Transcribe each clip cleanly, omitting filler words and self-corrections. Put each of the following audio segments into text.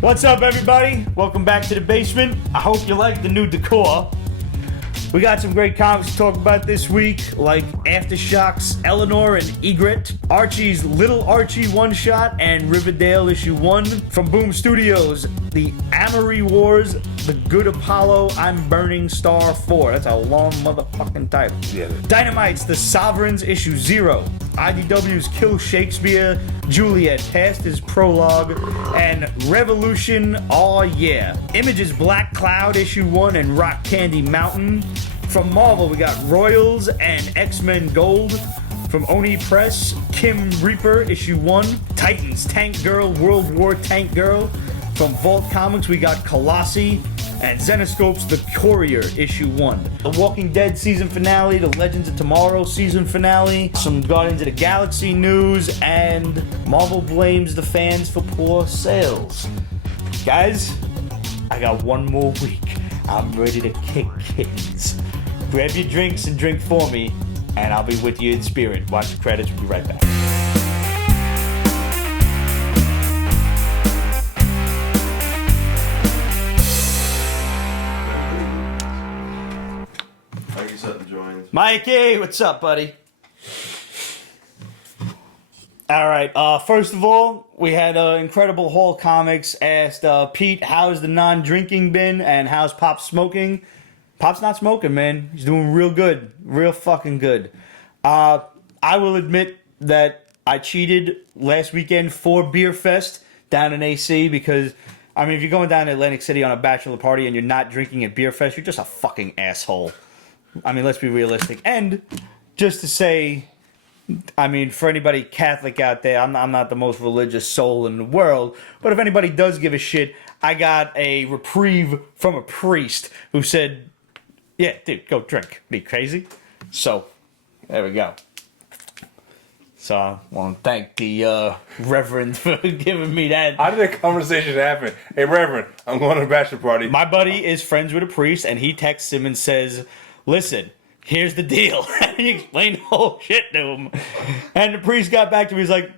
What's up, everybody? Welcome back to the basement. I hope you like the new decor. We got some great comics to talk about this week, like Aftershocks, Eleanor The Egret, Archie's Little Archie one-shot, and Riverdale issue 1. From Boom Studios, the Amory Wars, The Good Apollo, I'm Burning Star 4. That's a long motherfucking title. Yeah. Dynamite's The Sovereigns issue 0. IDW's Kill Shakespeare, Juliet past his prologue, and Revolution, aw yeah. Image's Black Cloud issue 1 and Rock Candy Mountain. From Marvel, we got Royals and X-Men Gold. From Oni Press, Kim Reaper issue 1. Titans, Tank Girl, World War Tank Girl. From Vault Comics, we got Colossi and Zenescope's The Courier issue 1. The Walking Dead season finale, the Legends of Tomorrow season finale, some Guardians of the Galaxy news, and Marvel blames the fans for poor sales. Guys, I got one more week. I'm ready to kick kittens. Grab your drinks and drink for me, and I'll be with you in spirit. Watch the credits, we'll be right back. Mikey, what's up, buddy? Alright, first of all, we had Incredible Hall Comics asked Pete, how's the non-drinking been and how's Pop smoking? Pop's not smoking, man. He's doing real good. Real fucking good. I will admit that I cheated last weekend for Beer Fest down in AC because, I mean, if you're going down to Atlantic City on a bachelor party and you're not drinking at Beer Fest, you're just a fucking asshole. I mean, let's be realistic. And just to say, I mean, for anybody Catholic out there, I'm not the most religious soul in the world, but if anybody does give a shit, I got a reprieve from a priest who said, yeah, dude, go drink. Be crazy? So, there we go. So, I want to thank the Reverend for giving me that. How did that conversation happen? Hey, Reverend, I'm going to a bachelor party. My buddy is friends with a priest, and he texts him and says, listen, here's the deal. And he explained the whole shit to him. And the priest got back to me. He's like,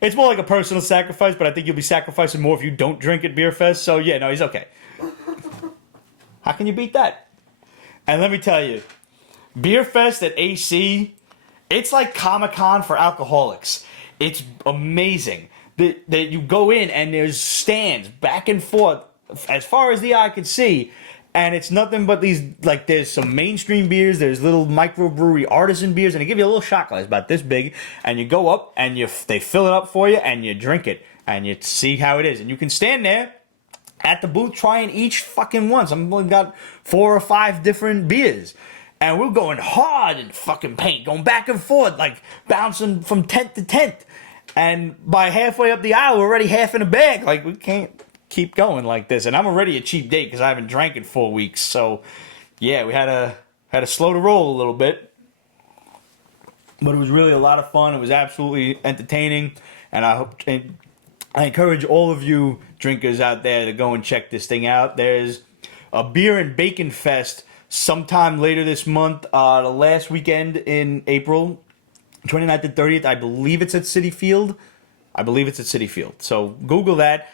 it's more like a personal sacrifice, but I think you'll be sacrificing more if you don't drink at Beer Fest. So, yeah, no, he's okay. How can you beat that? And let me tell you, Beer Fest at AC, it's like Comic-Con for alcoholics. It's amazing. That you go in and there's stands back and forth as far as the eye can see. And it's nothing but these, like, there's some mainstream beers, there's little microbrewery artisan beers, and they give you a little shot glass about this big, and you go up, and they fill it up for you, and you drink it, and you see how it is. And you can stand there at the booth trying each fucking one. Some of them got 4 or 5 different beers. And we're going hard in fucking paint, going back and forth, like, bouncing from tent to tent. And by halfway up the aisle, we're already half in a bag. Like, we can't keep going like this, and I'm already a cheap date because I haven't drank in 4 weeks. So, yeah, we had to slow the roll a little bit, but it was really a lot of fun. It was absolutely entertaining, and I encourage all of you drinkers out there to go and check this thing out. There's a beer and bacon fest sometime later this month, the last weekend in April, 29th and 30th. I believe it's at Citi Field. So Google that.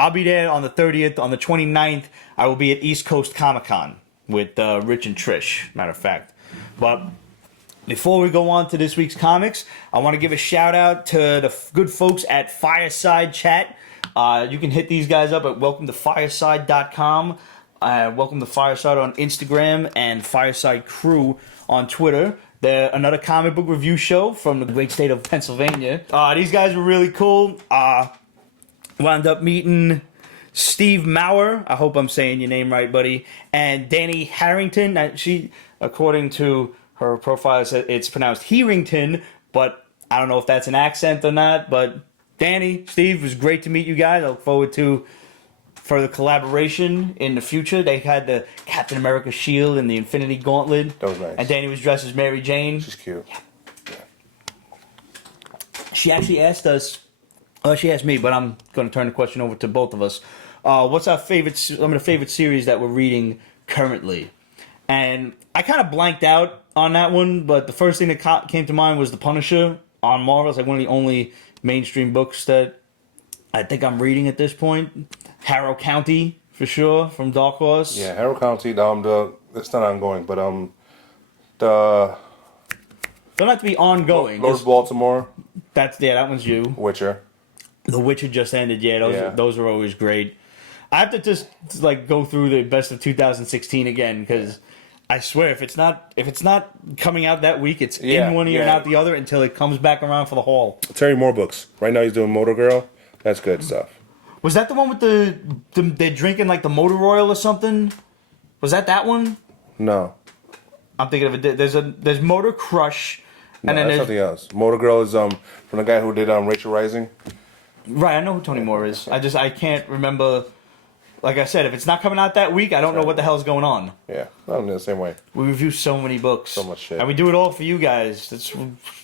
I'll be there on the 30th. On the 29th, I will be at East Coast Comic-Con with Rich and Trish, matter of fact. But before we go on to this week's comics, I want to give a shout-out to the good folks at Fireside Chat. You can hit these guys up at welcometofireside.com. Welcome to Fireside on Instagram and Fireside Crew on Twitter. They're another comic book review show from the great state of Pennsylvania. These guys were really cool. Wound up meeting Steve Maurer, I hope I'm saying your name right, buddy, and Danny Harrington. She, according to her profile, it's pronounced Herington, but I don't know if that's an accent or not. But Danny, Steve, it was great to meet you guys. I look forward to further collaboration in the future. They had the Captain America shield and the Infinity Gauntlet. That was nice. And Danny was dressed as Mary Jane. She's cute. Yeah. She actually asked us. She asked me, but I'm going to turn the question over to both of us. What's some of the favorite series that we're reading currently? And I kind of blanked out on that one, but the first thing that came to mind was The Punisher on Marvel. It's like one of the only mainstream books that I think I'm reading at this point. Harrow County, for sure, from Dark Horse. Yeah, Harrow County. It's not ongoing, but the Don't have to be ongoing. Lord Baltimore. That one's you. Witcher. The Witcher just ended. Yeah, those are always great. I have to just like go through the best of 2016 again because I swear if it's not coming out that week, it's in one ear and out the other until it comes back around for the haul. Terry Moore books. Right now he's doing Motor Girl. That's good stuff. Was that the one with they're drinking like the motor oil or something? Was that one? No. I'm thinking of it. There's Motor Crush, No, and then that's there's something else. Motor Girl is from the guy who did Rachel Rising. right. I know who Tony Moore is. I can't remember. Like I said, if it's not coming out that week, I don't know what the hell's going on. Yeah, I'm the same way. We review so many books. So much shit. And we do it all for you guys. It's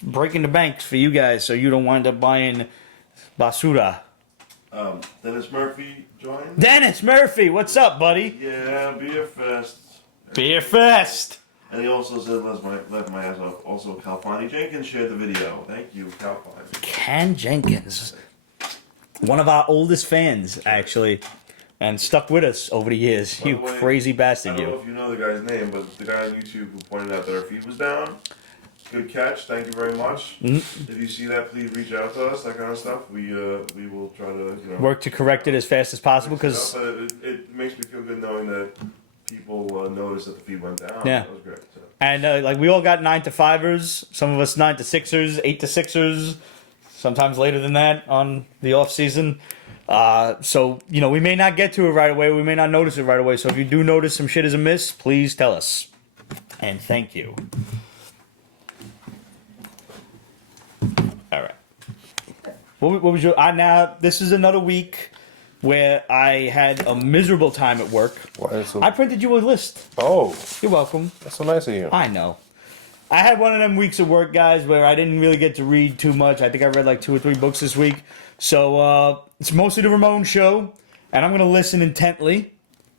breaking the banks for you guys so you don't wind up buying basura. Dennis Murphy joined. Dennis Murphy, what's up, buddy? Yeah, Beer Fest. Beer Fest. And he also said, left my ass off. Also, Calpani Jenkins shared the video. Thank you, Calpani. Ken Jenkins. One of our oldest fans, actually. And stuck with us over the years. By You the way, crazy bastard, I don't know you. if you know the guy's name, but the guy on YouTube who pointed out that our feed was down. Good catch. Thank you very much. Mm-hmm. If you see that, please reach out to us. That kind of stuff. We will try to Work to correct it as fast as possible because it makes me feel good knowing that people noticed that the feed went down. Yeah. That was great. So. and like we all got 9 to 5ers, some of us 9 to 6ers, 8 to 6ers, sometimes later than that on the off season. So we may not get to it right away, we may not notice it right away. So if you do notice some shit is amiss, please tell us. And thank you. All right. What was your? Now this is another week where I had a miserable time at work. I printed you a list. Oh, You're welcome. that's so nice of you. I know. I had one of them weeks at work, guys, where I didn't really get to read too much. I think I read like 2 or 3 books this week. So it's mostly the Ramon show, and I'm going to listen intently.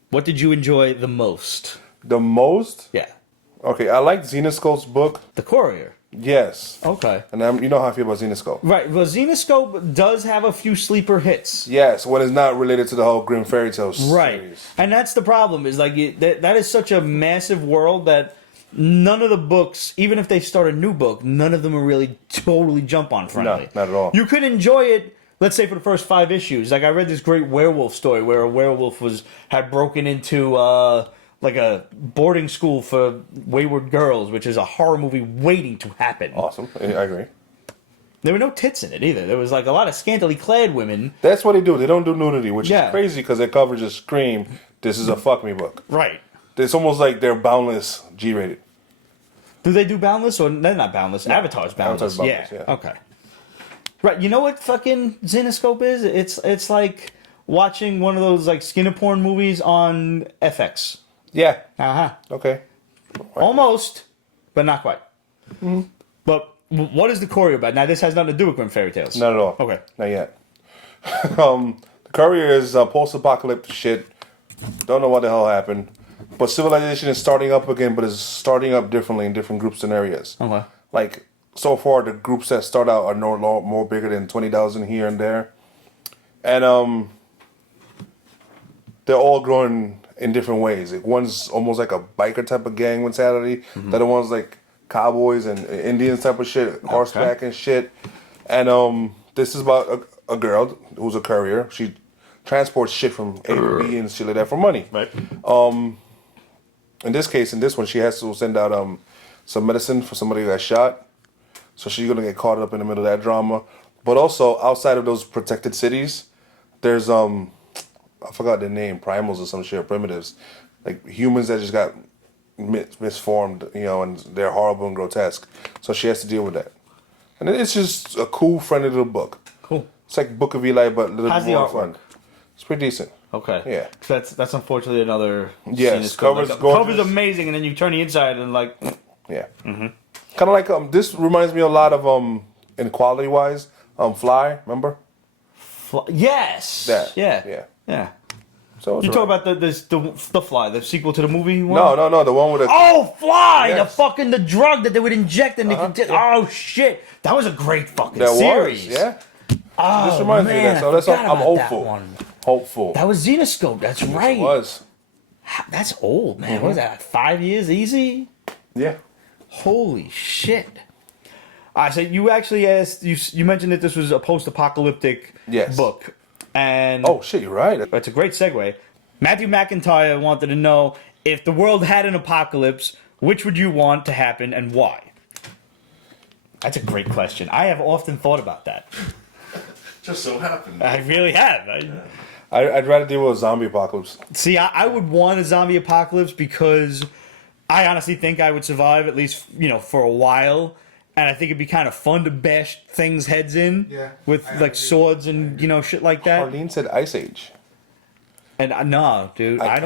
What did you enjoy the most? The most? Yeah. Okay, I like Zenescope's book. The Courier. Yes. Okay. And you know how I feel about Zenescope. Right. Well, Zenescope does have a few sleeper hits. Yes, when it's not related to the whole Grimm fairy tales Right. series. And that's the problem, is like that is such a massive world that none of the books, even if they start a new book, none of them are really totally jump on friendly. No, not at all. You could enjoy it, let's say, for the first 5 issues. Like I read this great werewolf story where a werewolf had broken into like a boarding school for wayward girls, which is a horror movie waiting to happen. Awesome. I agree. There were no tits in it either. There was like a lot of scantily clad women. That's what they do. They don't do nudity, which Yeah. is crazy because their coverages scream, this is a fuck me book. Right. It's almost like they're boundless G-rated. Do they do Boundless or they're not Boundless? No. Avatar's Boundless. Avatar's Boundless, yeah. Okay. Right. You know what fucking Zenescope is? It's like watching one of those like Skinner porn movies on FX. Yeah. Uh-huh. Okay. Almost, but not quite. Mm-hmm. But what is the Courier about? Now this has nothing to do with Grimm fairy tales. Not at all. Okay. Not yet. The Courier is post-apocalyptic shit. Don't know what the hell happened. But civilization is starting up again, but it's starting up differently in different groups and areas. Okay. Like, so far, the groups that start out are no more bigger than 20,000 here and there. And they're all growing in different ways. Like, one's almost like a biker type of gang mentality. Mm-hmm. The other one's like cowboys and Indians type of shit, horseback and shit. And this is about a girl who's a courier. She transports shit from A to B and shit like that for money. Right. In this one, she has to send out some medicine for somebody who got shot. So she's gonna get caught up in the middle of that drama. But also outside of those protected cities, there's I forgot the name, primals or some shit, primitives, like humans that just got misformed, and they're horrible and grotesque. So she has to deal with that. And it's just a cool, friendly little book. Cool. It's like Book of Eli, but a little How's bit more the fun. It's pretty decent. Okay. Yeah. That's unfortunately another. Yes, Zenescope. cover's Like, gorgeous. cover's amazing, and then you turn the inside and like. Yeah. Mm-hmm. Kind of like this reminds me a lot of in quality wise, Fly. Remember? Yes. That. Yeah. Yeah. So You talk about the Fly, the sequel to the movie one? No, the one with the Fly! Yes. The drug that they would inject and they could. Yeah. Oh shit, that was a great fucking that series. was, yeah. Oh, This reminds me of that. So that's I forgot I'm about that hopeful. one. Hopeful. That was Zenescope. That's right. It was. That's old, man. What was that? 5 years easy? Yeah. Holy shit. All right, so you actually asked, you mentioned that this was a post-apocalyptic Yes. book. And Oh shit, you're right. it's a great segue. Matthew McIntyre wanted to know, if the world had an apocalypse, which would you want to happen and why? That's a great question. I have often thought about that. Just so happened. I really have. I'd rather deal with a zombie apocalypse. See, I would want a zombie apocalypse because I honestly think I would survive, at least, for a while. And I think it'd be kind of fun to bash things' heads in with, like, swords and, shit like that. Arlene said Ice Age. And no, dude, I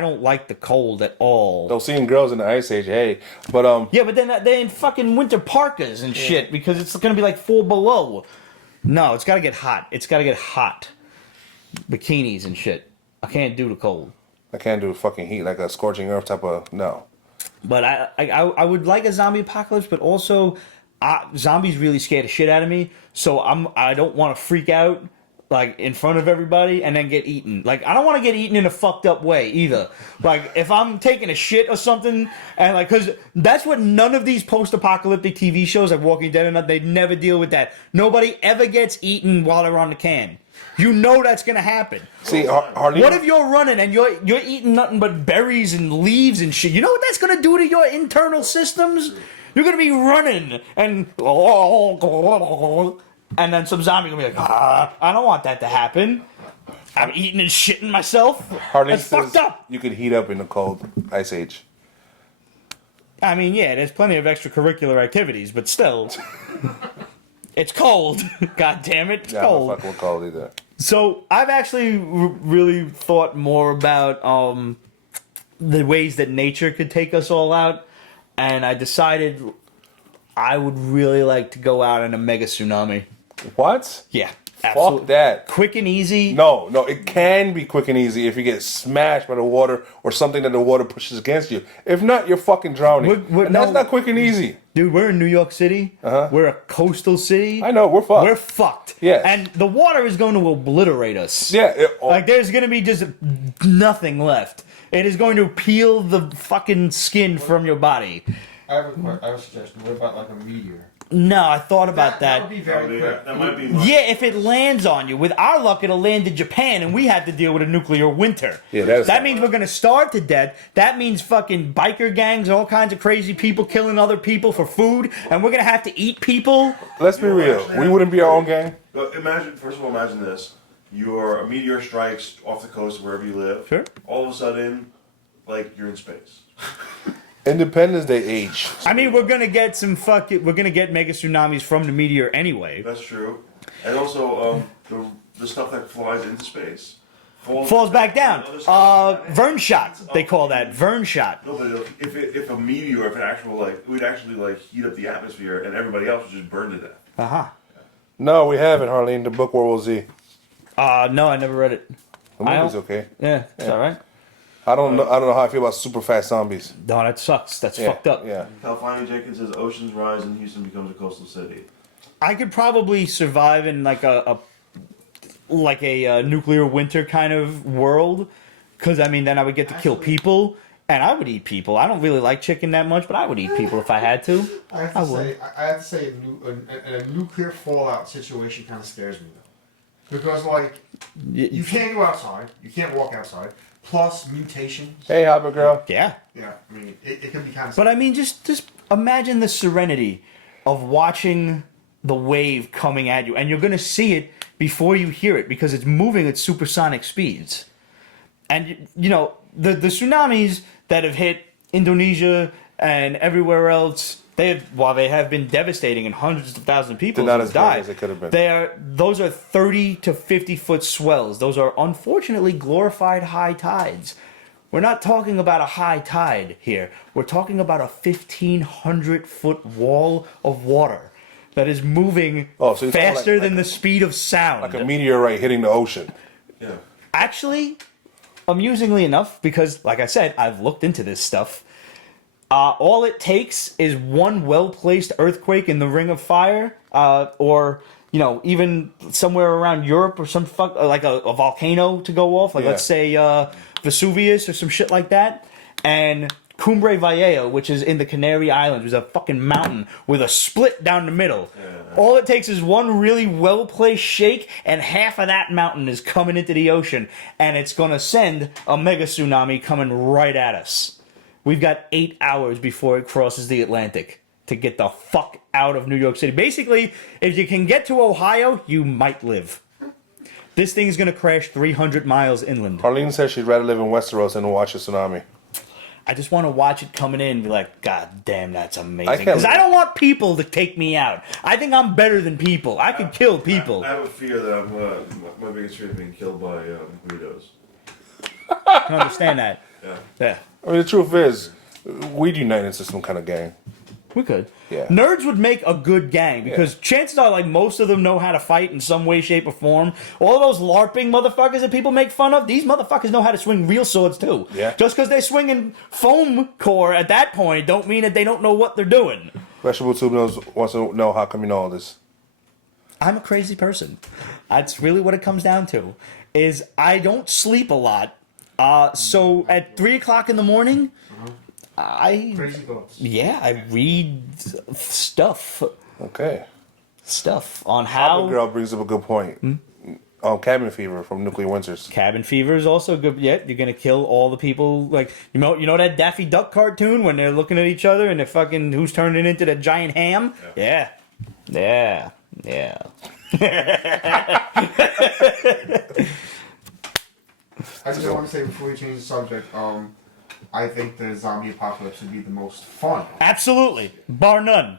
don't like the cold at all. Though seeing girls in the Ice Age, hey. But, Yeah, but then they're in fucking winter parkas and shit because it's going to be like 4 below. No, it's got to get hot. It's got to get hot. Bikinis and shit. I can't do the cold. I can't do fucking heat, like a scorching earth type of, no. But I would like a zombie apocalypse, but also zombies really scare the shit out of me. So I don't want to freak out like in front of everybody and then get eaten. Like I don't want to get eaten in a fucked up way either. Like if I'm taking a shit or something, and like because that's what none of these post-apocalyptic TV shows like Walking Dead and they never deal with that. Nobody ever gets eaten while they're on the can. You know that's gonna happen. See, Harley. What if you're running and you're eating nothing but berries and leaves and shit? You know what that's gonna do to your internal systems? You're gonna be running and then some zombie gonna be like, I don't want that to happen. I'm eating and shitting myself. Harley That's says fucked up. you could heat up in the cold Ice Age. I mean, yeah, there's plenty of extracurricular activities, but still, it's cold. God damn it, it's Yeah, cold. I don't fuck with cold either. So I've actually really thought more about the ways that nature could take us all out, and I decided I would really like to go out in a mega tsunami. What? Yeah, Fuck that. Quick and easy. No, it can be quick and easy if you get smashed by the water or something that the water pushes against you. If not, you're fucking drowning. And that's not quick and easy. Dude, we're in New York City. Uh-huh. We're a coastal city. I know, we're fucked. We're fucked. Yes. And the water is going to obliterate us. Yeah. Like, there's going to be just nothing left. It is going to peel the fucking skin from your body. I have a suggestion. What about like a meteor? No, I thought about That that. would be very quick. That might be. Yeah, if it lands on you. With our luck, it'll land in Japan, and we have to deal with a nuclear winter. Yeah, that means we're going to starve to death. That means fucking biker gangs and all kinds of crazy people killing other people for food, and we're going to have to eat people. Let's be real. We wouldn't be our own gang. But first of all, imagine this. A meteor strikes off the coast wherever you live. Sure. All of a sudden, like, you're in space. Independence Day age. I mean, we're going to get we're going to get mega tsunamis from the meteor anyway. That's true. And also, the stuff that flies into space Falls back down. Vern shot, they call that. Vern shot. No, but if a meteor, if an actual, it would actually, heat up the atmosphere and everybody else would just burn to death. Uh-huh. No, we haven't, Harleen. The book World War Z. No, I never read it. The movie's okay. Yeah, it's all right. I don't know how I feel about super fast zombies. No, that sucks. That's fucked up. Yeah. California Jenkins says oceans rise and Houston becomes a coastal city. I could probably survive in like a nuclear winter kind of world, because I mean then I would get to kill people and I would eat people. I don't really like chicken that much, but I would eat people if I had to. I have to say, a nuclear fallout situation kind of scares me though, because you can't go outside, you can't walk outside. Plus mutations. Hey, Hopper girl. Yeah. Yeah, I mean, it can be kind of... But I mean, just imagine the serenity of watching the wave coming at you. And you're going to see it before you hear it because it's moving at supersonic speeds. And, the tsunamis that have hit Indonesia and everywhere else, while they have been devastating and hundreds of thousands of people have died, as it could have been. Those are 30 to 50 foot swells. Those are unfortunately glorified high tides. We're not talking about a high tide here. We're talking about a 1,500 foot wall of water that is moving faster than the speed of sound. Like a meteorite hitting the ocean. Yeah. Actually, amusingly enough, because like I said, I've looked into this stuff. All it takes is one well-placed earthquake in the Ring of Fire, or even somewhere around Europe or some like a volcano to go off, like Yeah. let's say Vesuvius or some shit like that, and Cumbre Viejo, which is in the Canary Islands, is a fucking mountain with a split down the middle. All it takes is one really well-placed shake, and half of that mountain is coming into the ocean, and it's gonna send a mega tsunami coming right at us. We've got 8 hours before it crosses the Atlantic to get the fuck out of New York City. Basically, if you can get to Ohio, you might live. This thing's gonna crash 300 miles inland. Arlene says she'd rather live in Westeros than watch a tsunami. I just want to watch it coming in and be like, God damn, that's amazing. can't- Because I don't want people to take me out. I think I'm better than people. I could kill people. I have a fear that my biggest fear is being killed by weirdos. I can understand that. Yeah. Yeah, I mean, the truth is, we'd unite into some kind of gang. we could. Yeah. Nerds would make a good gang because chances are, like, most of them know how to fight in some way, shape, or form. All of those LARPing motherfuckers that people make fun of, these motherfuckers know how to swing real swords too. Yeah. Just because they're swinging foam core at that point don't mean that they don't know what they're doing. Vegetable Tube wants to know how come you know all this. I'm a crazy person. That's really what it comes down to. Is I don't sleep a lot. So at 3 o'clock in the morning, Crazy thoughts. I read stuff Okay. on Our how girl brings up a good point. Cabin fever from Nuclear Winters. cabin fever is also good. Yeah, you're gonna kill all the people. Like you know that Daffy Duck cartoon when they're looking at each other and they're fucking who's turning into the giant ham? Yeah. I just want to say before we change the subject, I think the zombie apocalypse would be the most fun. Absolutely, bar none.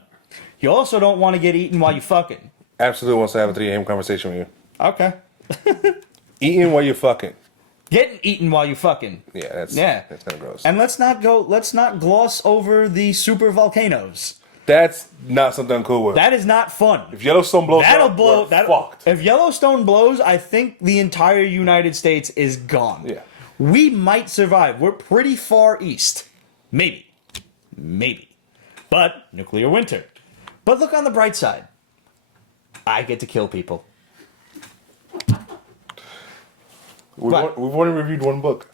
You also don't want to get eaten while you fucking. Absolutely wants to have a 3 a.m. conversation with you. Okay. Eating while you're fucking. Getting eaten while you fucking. Yeah, that's kind of gross. And let's not gloss over the super volcanoes. That's not something I'm cool with. That is not fun. If Yellowstone blows That'll up, blow. we're fucked. If Yellowstone blows, I think the entire United States is gone. Yeah. We might survive. We're pretty far east. Maybe. But nuclear winter. But look on the bright side. I get to kill people. We've only reviewed one book.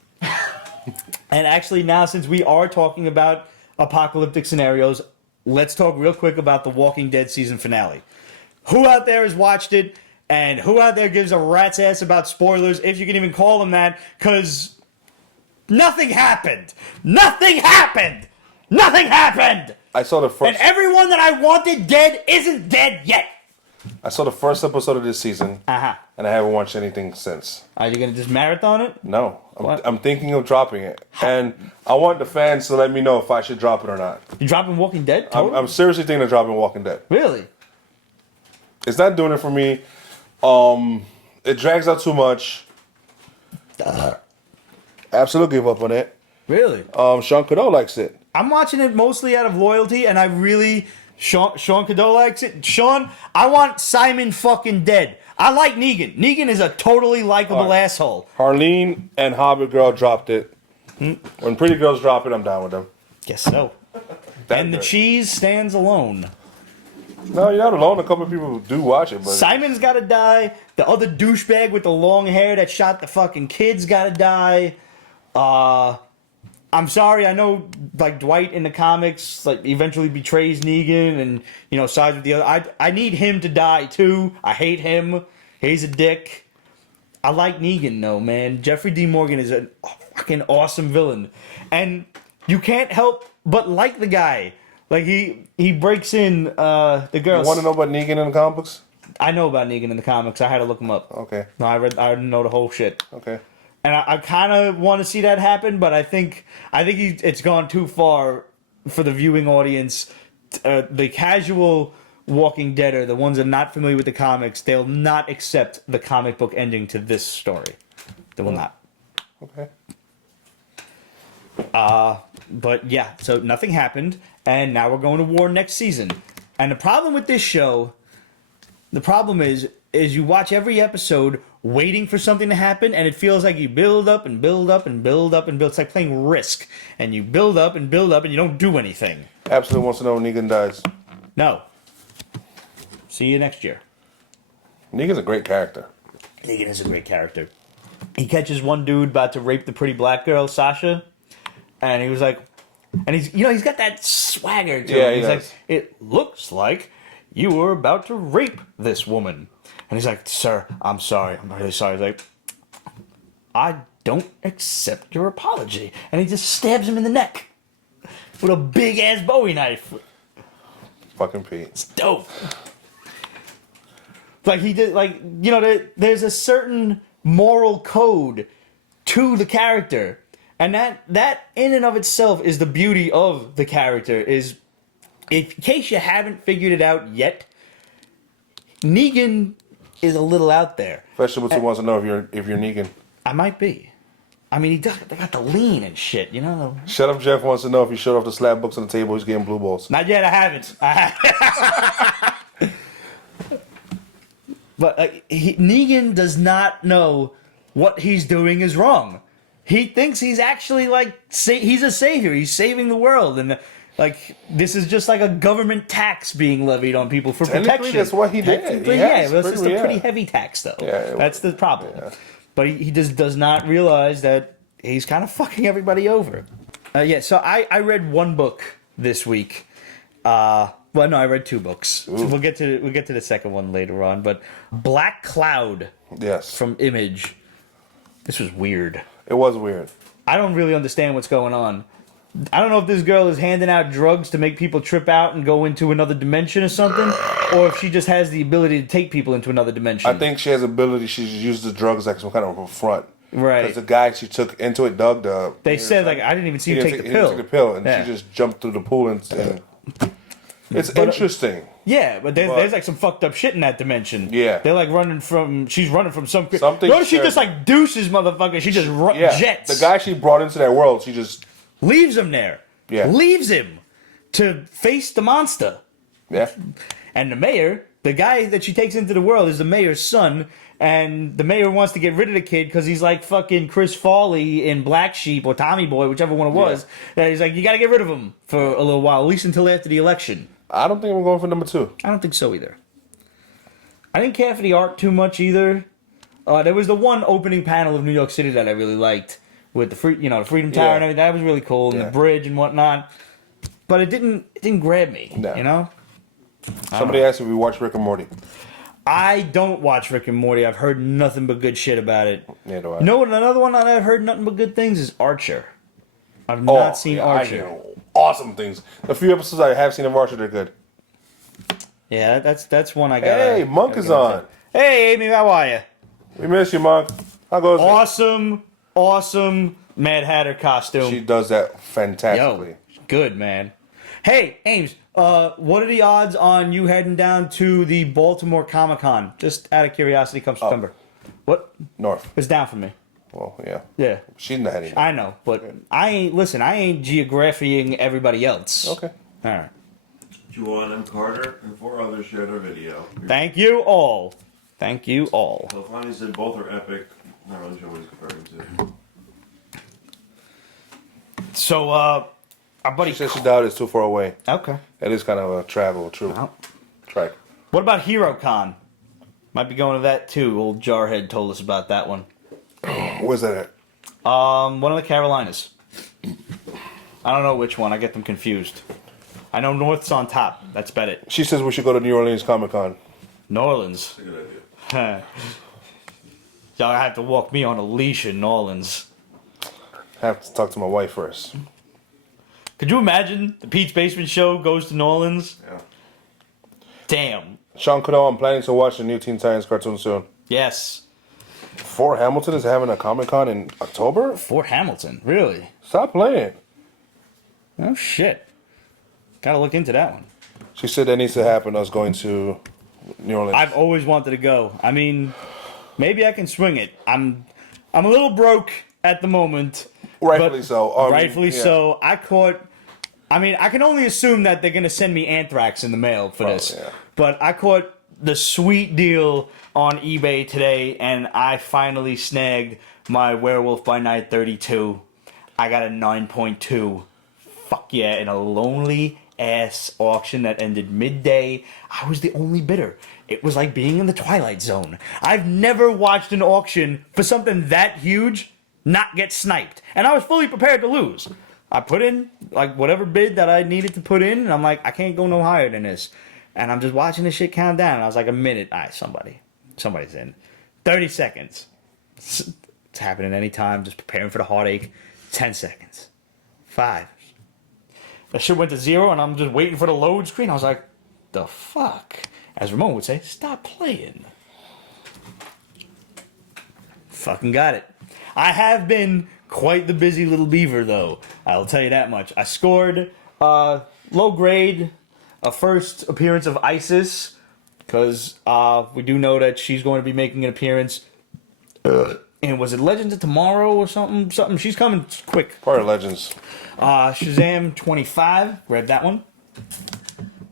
And actually now, since we are talking about apocalyptic scenarios, let's talk real quick about the Walking Dead season finale. Who out there has watched it, and who out there gives a rat's ass about spoilers, if you can even call them that, because nothing happened. Nothing happened. I saw the And first. everyone that I wanted dead isn't dead yet. I saw the first episode of this season, Uh-huh. and I haven't watched anything since. Are you going to just marathon it? No, What? I'm thinking of dropping it, and I want the fans to let me know if I should drop it or not. You dropping Walking Dead? Totally? I'm seriously thinking of dropping Walking Dead. Really? It's not doing it for me. It drags out too much. Absolutely give up on it. Really? Sean Cadeau likes it. I'm watching it mostly out of loyalty, and I really... Sean Cadeau likes it. Sean, I want Simon fucking dead. I like Negan. Negan is a totally likable Alright. asshole. Harleen and Hobbit Girl dropped it. When Pretty Girls drop it, I'm down with them. Guess so. That And the good. cheese stands alone. No, you're not alone. A couple of people do watch it, but Simon's gotta die. The other douchebag with the long hair that shot the fucking kids gotta die. I'm sorry, I know, like, Dwight in the comics, like, eventually betrays Negan and, sides with the other. I need him to die, too. I hate him. He's a dick. I like Negan, though, man. Jeffrey D. Morgan is a fucking awesome villain. And you can't help but like the guy. Like, he breaks in the girl. you want to know about Negan in the comic books? I know about Negan in the comics. I had to look him up. Okay, No, I know the whole shit. okay. And I kind of want to see that happen, but I think it's gone too far for the viewing audience. The casual Walking Dead, or the ones that are not familiar with the comics, they'll not accept the comic book ending to this story. They will not. Okay. But yeah, so nothing happened, and now we're going to war next season. And the problem with this show, is you watch every episode waiting for something to happen, and it feels like you build up and build up and build up and build. It's like playing Risk, and you build up and build up, and you don't do anything. Absolutely wants to know when Negan dies. No. See you next year. Negan's a great character. Negan is a great character. He catches one dude about to rape the pretty black girl, Sasha, and he was like, and he's got that swagger to him. He's like, it looks like you were about to rape this woman. And he's like, sir, I'm sorry. I'm really sorry. He's like, I don't accept your apology. And he just stabs him in the neck with a big ass Bowie knife. Fucking Pete. It's dope. Like he did, like, you know, there's a certain moral code to the character, and that in and of itself is the beauty of the character. Is, in case you haven't figured it out yet, Negan is a little out there. Vegetable wants to know if you're Negan. I might be. I mean, they got the lean and shit, you know. Shut Up Jeff wants to know if you showed off the slab books on the table. He's getting blue balls. Not yet. I haven't. But Negan does not know what he's doing is wrong. He thinks he's actually like he's a savior. He's saving the world, and like this is just like a government tax being levied on people for protection. That's what he did. Yeah, but it's just a pretty heavy tax, though. Yeah, that's the problem. Yeah. But he just does not realize that he's kind of fucking everybody over. So I read one book this week. Well, no, I read 2 books. So we'll get to the second one later on. But Black Cloud, yes, from Image. This was weird. It was weird. I don't really understand what's going on. I don't know if this girl is handing out drugs to make people trip out and go into another dimension or something, or if she just has the ability to take people into another dimension. I think she has ability. She uses the drugs like some kind of a front. Right. Because the guy she took into it, Doug, they said, like, I didn't even see you take the pill. He didn't take the pill, and she just jumped through the pool and it's interesting. Yeah, but there's like some fucked up shit in that dimension. Yeah. They're like she's running from something. Notice she just like deuces motherfucker. She just jets. The guy she brought into that world, she just leaves him there. Yeah. Leaves him to face the monster. Yeah. And the mayor, the guy that she takes into the world, is the mayor's son. And the mayor wants to get rid of the kid because he's like fucking Chris Farley in Black Sheep or Tommy Boy, whichever one it was. Yeah. He's like, you got to get rid of him for a little while, at least until after the election. I don't think I'm going for number 2. I don't think so either. I didn't care for the art too much either. There was the one opening panel of New York City that I really liked with the the Freedom Tower and everything. That was really cool, and the bridge and whatnot. But it didn't grab me. No. You know. Somebody asked if we watched Rick and Morty. I don't watch Rick and Morty. I've heard nothing but good shit about it. Yeah, do I. You know what? Another one that I've heard nothing but good things is Archer. I've not seen Archer. I hear awesome things. The few episodes I have seen of Archer, they're good. Yeah, that's one I got. Hey, Monk is on. Hey, Amy, how are you? We miss you, Monk. How goes it? Awesome Mad Hatter costume. She does that fantastically. Yo, good, man. Hey, Ames, what are the odds on you heading down to the Baltimore Comic-Con? Just out of curiosity, come September. What? North. It's down for me. Well, yeah. Yeah. She's not heading. I know, but I ain't geographing everybody else. Okay. All right. Juwan M. Carter and 4 others shared our video. Thank you all. Thank you all. So finally said both are epic. Not really sure what he's comparing to. So, our buddy... She says she doubted it's too far away. Okay. It is kind of a travel track. What about HeroCon? Might be going to that too. Old Jarhead told us about that one. Where's that at? One of the Carolinas. I don't know which one. I get them confused. I know North's on top. That's bet it. She says we should go to New Orleans Comic Con. New Orleans. That's a good idea. Y'all have to walk me on a leash in New Orleans. I have to talk to my wife first. Could you imagine the Pete's Basement Show goes to New Orleans? Yeah. Damn. Sean Cadeau, I'm planning to watch the new Teen Titans cartoon soon. Yes. Fort Hamilton is having a Comic Con in October? Fort Hamilton. Really? Stop playing. Oh, shit. Gotta look into that one. She said that needs to happen, us going to New Orleans. I've always wanted to go. I mean, maybe I can swing it. I'm a little broke at the moment. Rightfully so. Rightfully so. I can only assume that they're going to send me anthrax in the mail for this. Yeah. But I caught the sweet deal on eBay today, and I finally snagged my Werewolf by Night 32. I got a 9.2. Fuck yeah, in a lonely ass auction that ended midday. I was the only bidder. It was like being in the Twilight Zone. I've never watched an auction for something that huge not get sniped. And I was fully prepared to lose. I put in like whatever bid that I needed to put in, and I'm like, I can't go no higher than this. And I'm just watching this shit count down, and I was like, a minute. All right, somebody's in. 30 seconds. It's happening anytime, just preparing for the heartache. 10 seconds. 5. The shit went to 0, and I'm just waiting for the load screen. I was like, the fuck? As Ramon would say, stop playing. Fucking got it. I have been quite the busy little beaver, though. I'll tell you that much. I scored low grade, a first appearance of Isis, because we do know that she's going to be making an appearance. And was it Legends of Tomorrow or something? Something. She's coming quick. Part of Legends. Shazam 25. Grabbed that one.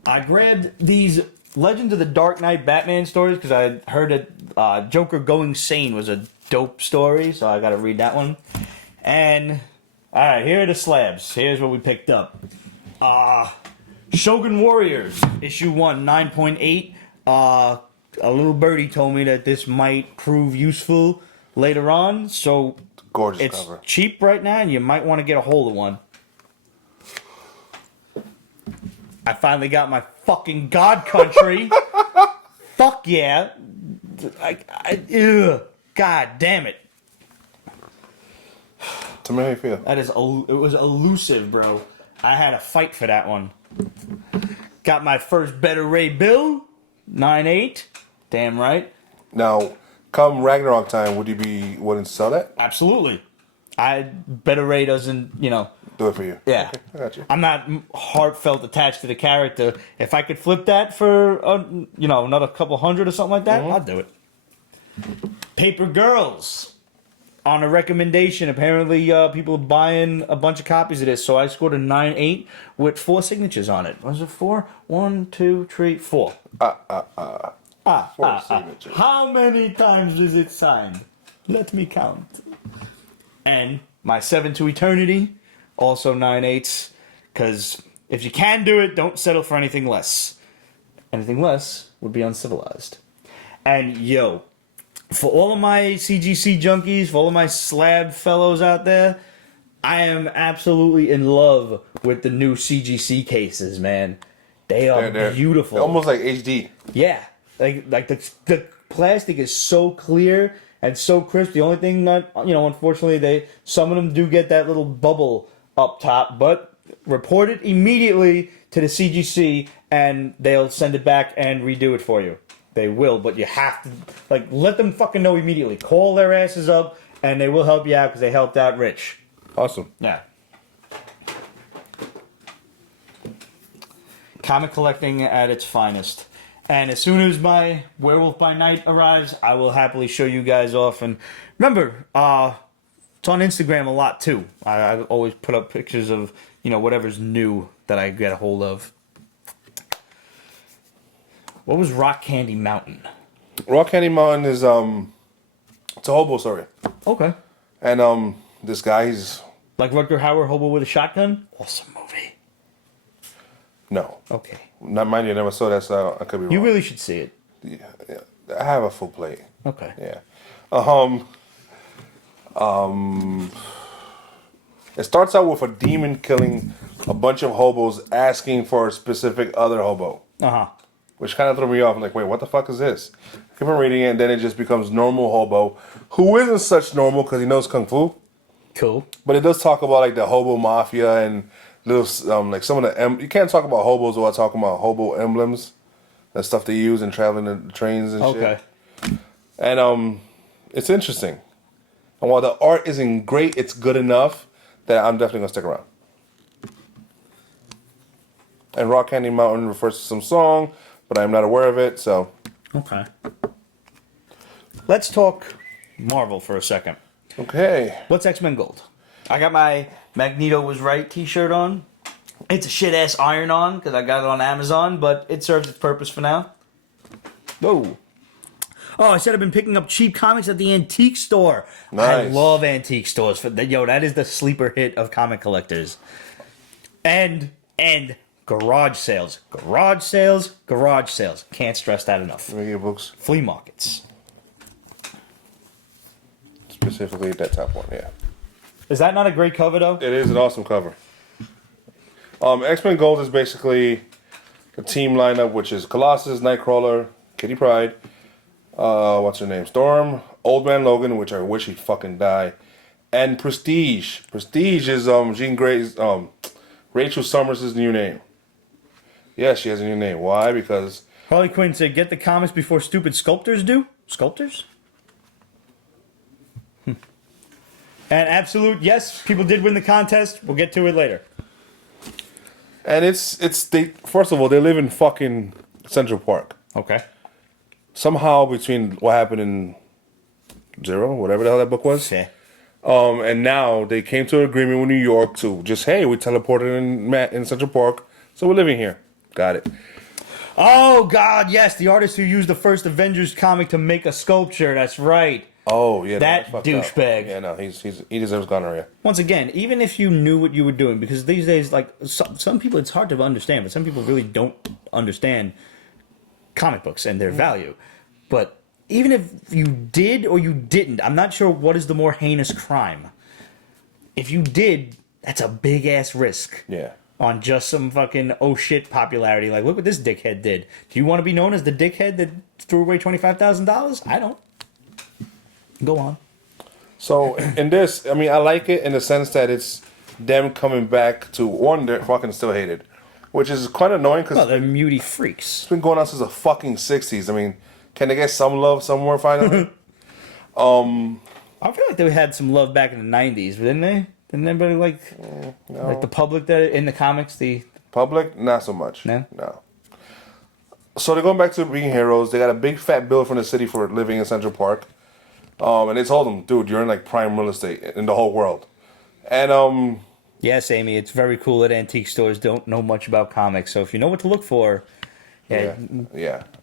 I grabbed these Legends of the Dark Knight Batman stories because I heard that Joker Going Sane was a dope story, so I got to read that one. And all right, here are the slabs. Here's what we picked up. Shogun Warriors issue 1 9.8. A little birdie told me that this might prove useful later on, so Gorgeous it's cover. cheap right now, and you might want to get a hold of one. I finally got my fucking God Country. Fuck yeah. God damn it. Tell me how you feel. It was elusive, bro. I had a fight for that one. Got my first Better Ray bill. 9.8. Damn right. Now, come Ragnarok time, would you be willing to sell that? Absolutely. Better Ray doesn't, Do it for you. yeah. Okay, I got you. I'm not heartfelt attached to the character. If I could flip that for, another couple hundred or something like that, I'd do it. Paper Girls. On a recommendation, apparently people are buying a bunch of copies of this, so I scored a 9.8 with 4 signatures on it. Was it 4? 1, 2, 3, 4. 4 signatures. How many times is it signed? Let me count. And my 7 to Eternity, also 9.8s, because if you can do it, don't settle for anything less. Anything less would be uncivilized. And for all of my CGC junkies, for all of my slab fellows out there, I am absolutely in love with the new CGC cases, man. They are beautiful. They're almost like HD. Yeah. Like the plastic is so clear and so crisp. The only thing that, unfortunately, some of them do get that little bubble up top, but report it immediately to the CGC and they'll send it back and redo it for you. They will, but you have to, let them fucking know immediately. Call their asses up, and they will help you out because they helped out Rich. Awesome. Yeah. Comic collecting at its finest. And as soon as my Werewolf by Night arrives, I will happily show you guys off. And remember, it's on Instagram a lot, too. I always put up pictures of, whatever's new that I get a hold of. What was Rock Candy Mountain? Rock Candy Mountain is it's a hobo story. Okay. And this guy, he's Like Rutger Hauer, Hobo with a Shotgun? Awesome movie. no, Okay. not mind you. I never saw that, so I could be wrong. You really should see it. Yeah, I have a full plate. Okay. Yeah. It starts out with a demon killing a bunch of hobos asking for a specific other hobo. Uh-huh. Which kind of threw me off. I'm like, wait, what the fuck is this? I keep on reading it, and then it just becomes normal hobo, who isn't such normal because he knows kung fu. Cool. But it does talk about the hobo mafia and little some of the you can't talk about hobos without talking about hobo emblems and stuff they use in traveling in trains and shit. Okay. And it's interesting. And while the art isn't great, it's good enough that I'm definitely gonna stick around. And Rock Candy Mountain refers to some song, but I'm not aware of it, so. Okay. Let's talk Marvel for a second. Okay. What's X-Men Gold? I got my Magneto Was Right t-shirt on. It's a shit-ass iron-on because I got it on Amazon, but it serves its purpose for now. Whoa. Oh, I said I've been picking up cheap comics at the antique store. I Nice. love antique stores. That is the sleeper hit of comic collectors. And Garage sales. Garage sales. Garage sales. Can't stress that enough. Let me get books. Flea markets. Specifically that top one, yeah. Is that not a great cover, though? It is an awesome cover. X-Men Gold is basically the team lineup, which is Colossus, Nightcrawler, Kitty Pryde, what's her name? Storm, Old Man Logan, which I wish he'd fucking die, and Prestige. Prestige is Jean Grey's, Rachel Summers' new name. Yeah, she has a new name. Why? Because Harley Quinn said, get the comics before stupid sculptors do? Sculptors? And absolute, yes, people did win the contest. We'll get to it later. and they first of all they live in fucking Central Park. Okay. Somehow between what happened in Zero, whatever the hell that book was. Yeah. And now they came to an agreement with New York to just, hey, we teleported in Central Park, so we're living here. Got it. Oh, God, yes. The artist who used the first Avengers comic to make a sculpture. That's right. Oh, yeah. That no, that's fucked up. douchebag. Yeah, no, he deserves gonorrhea. Once again, even if you knew what you were doing, because these days, like, some people, it's hard to understand, but some people really don't understand comic books and their value. But even if you did or you didn't, I'm not sure what is the more heinous crime. If you did, that's a big-ass risk. Yeah. On just some fucking oh shit popularity. Like, look what this dickhead did. Do you want to be known as the dickhead that threw away $25,000? I don't. Go on. So, in this, I mean, I like it in the sense that it's them coming back to, one, they're fucking still hated. Which is quite annoying because Well, they're muty freaks. it's been going on since the fucking 60s. I mean, can they get some love somewhere finally? I feel like they had some love back in the 90s, didn't they? Didn't anybody like the public that in the comics? The Public, not so much. No? No. So they're going back to being heroes. They got a big fat bill from the city for living in Central Park. And they told them, dude, you're in like prime real estate in the whole world. And Yes, Amy, it's very cool that antique stores don't know much about comics. So if you know what to look for, yeah.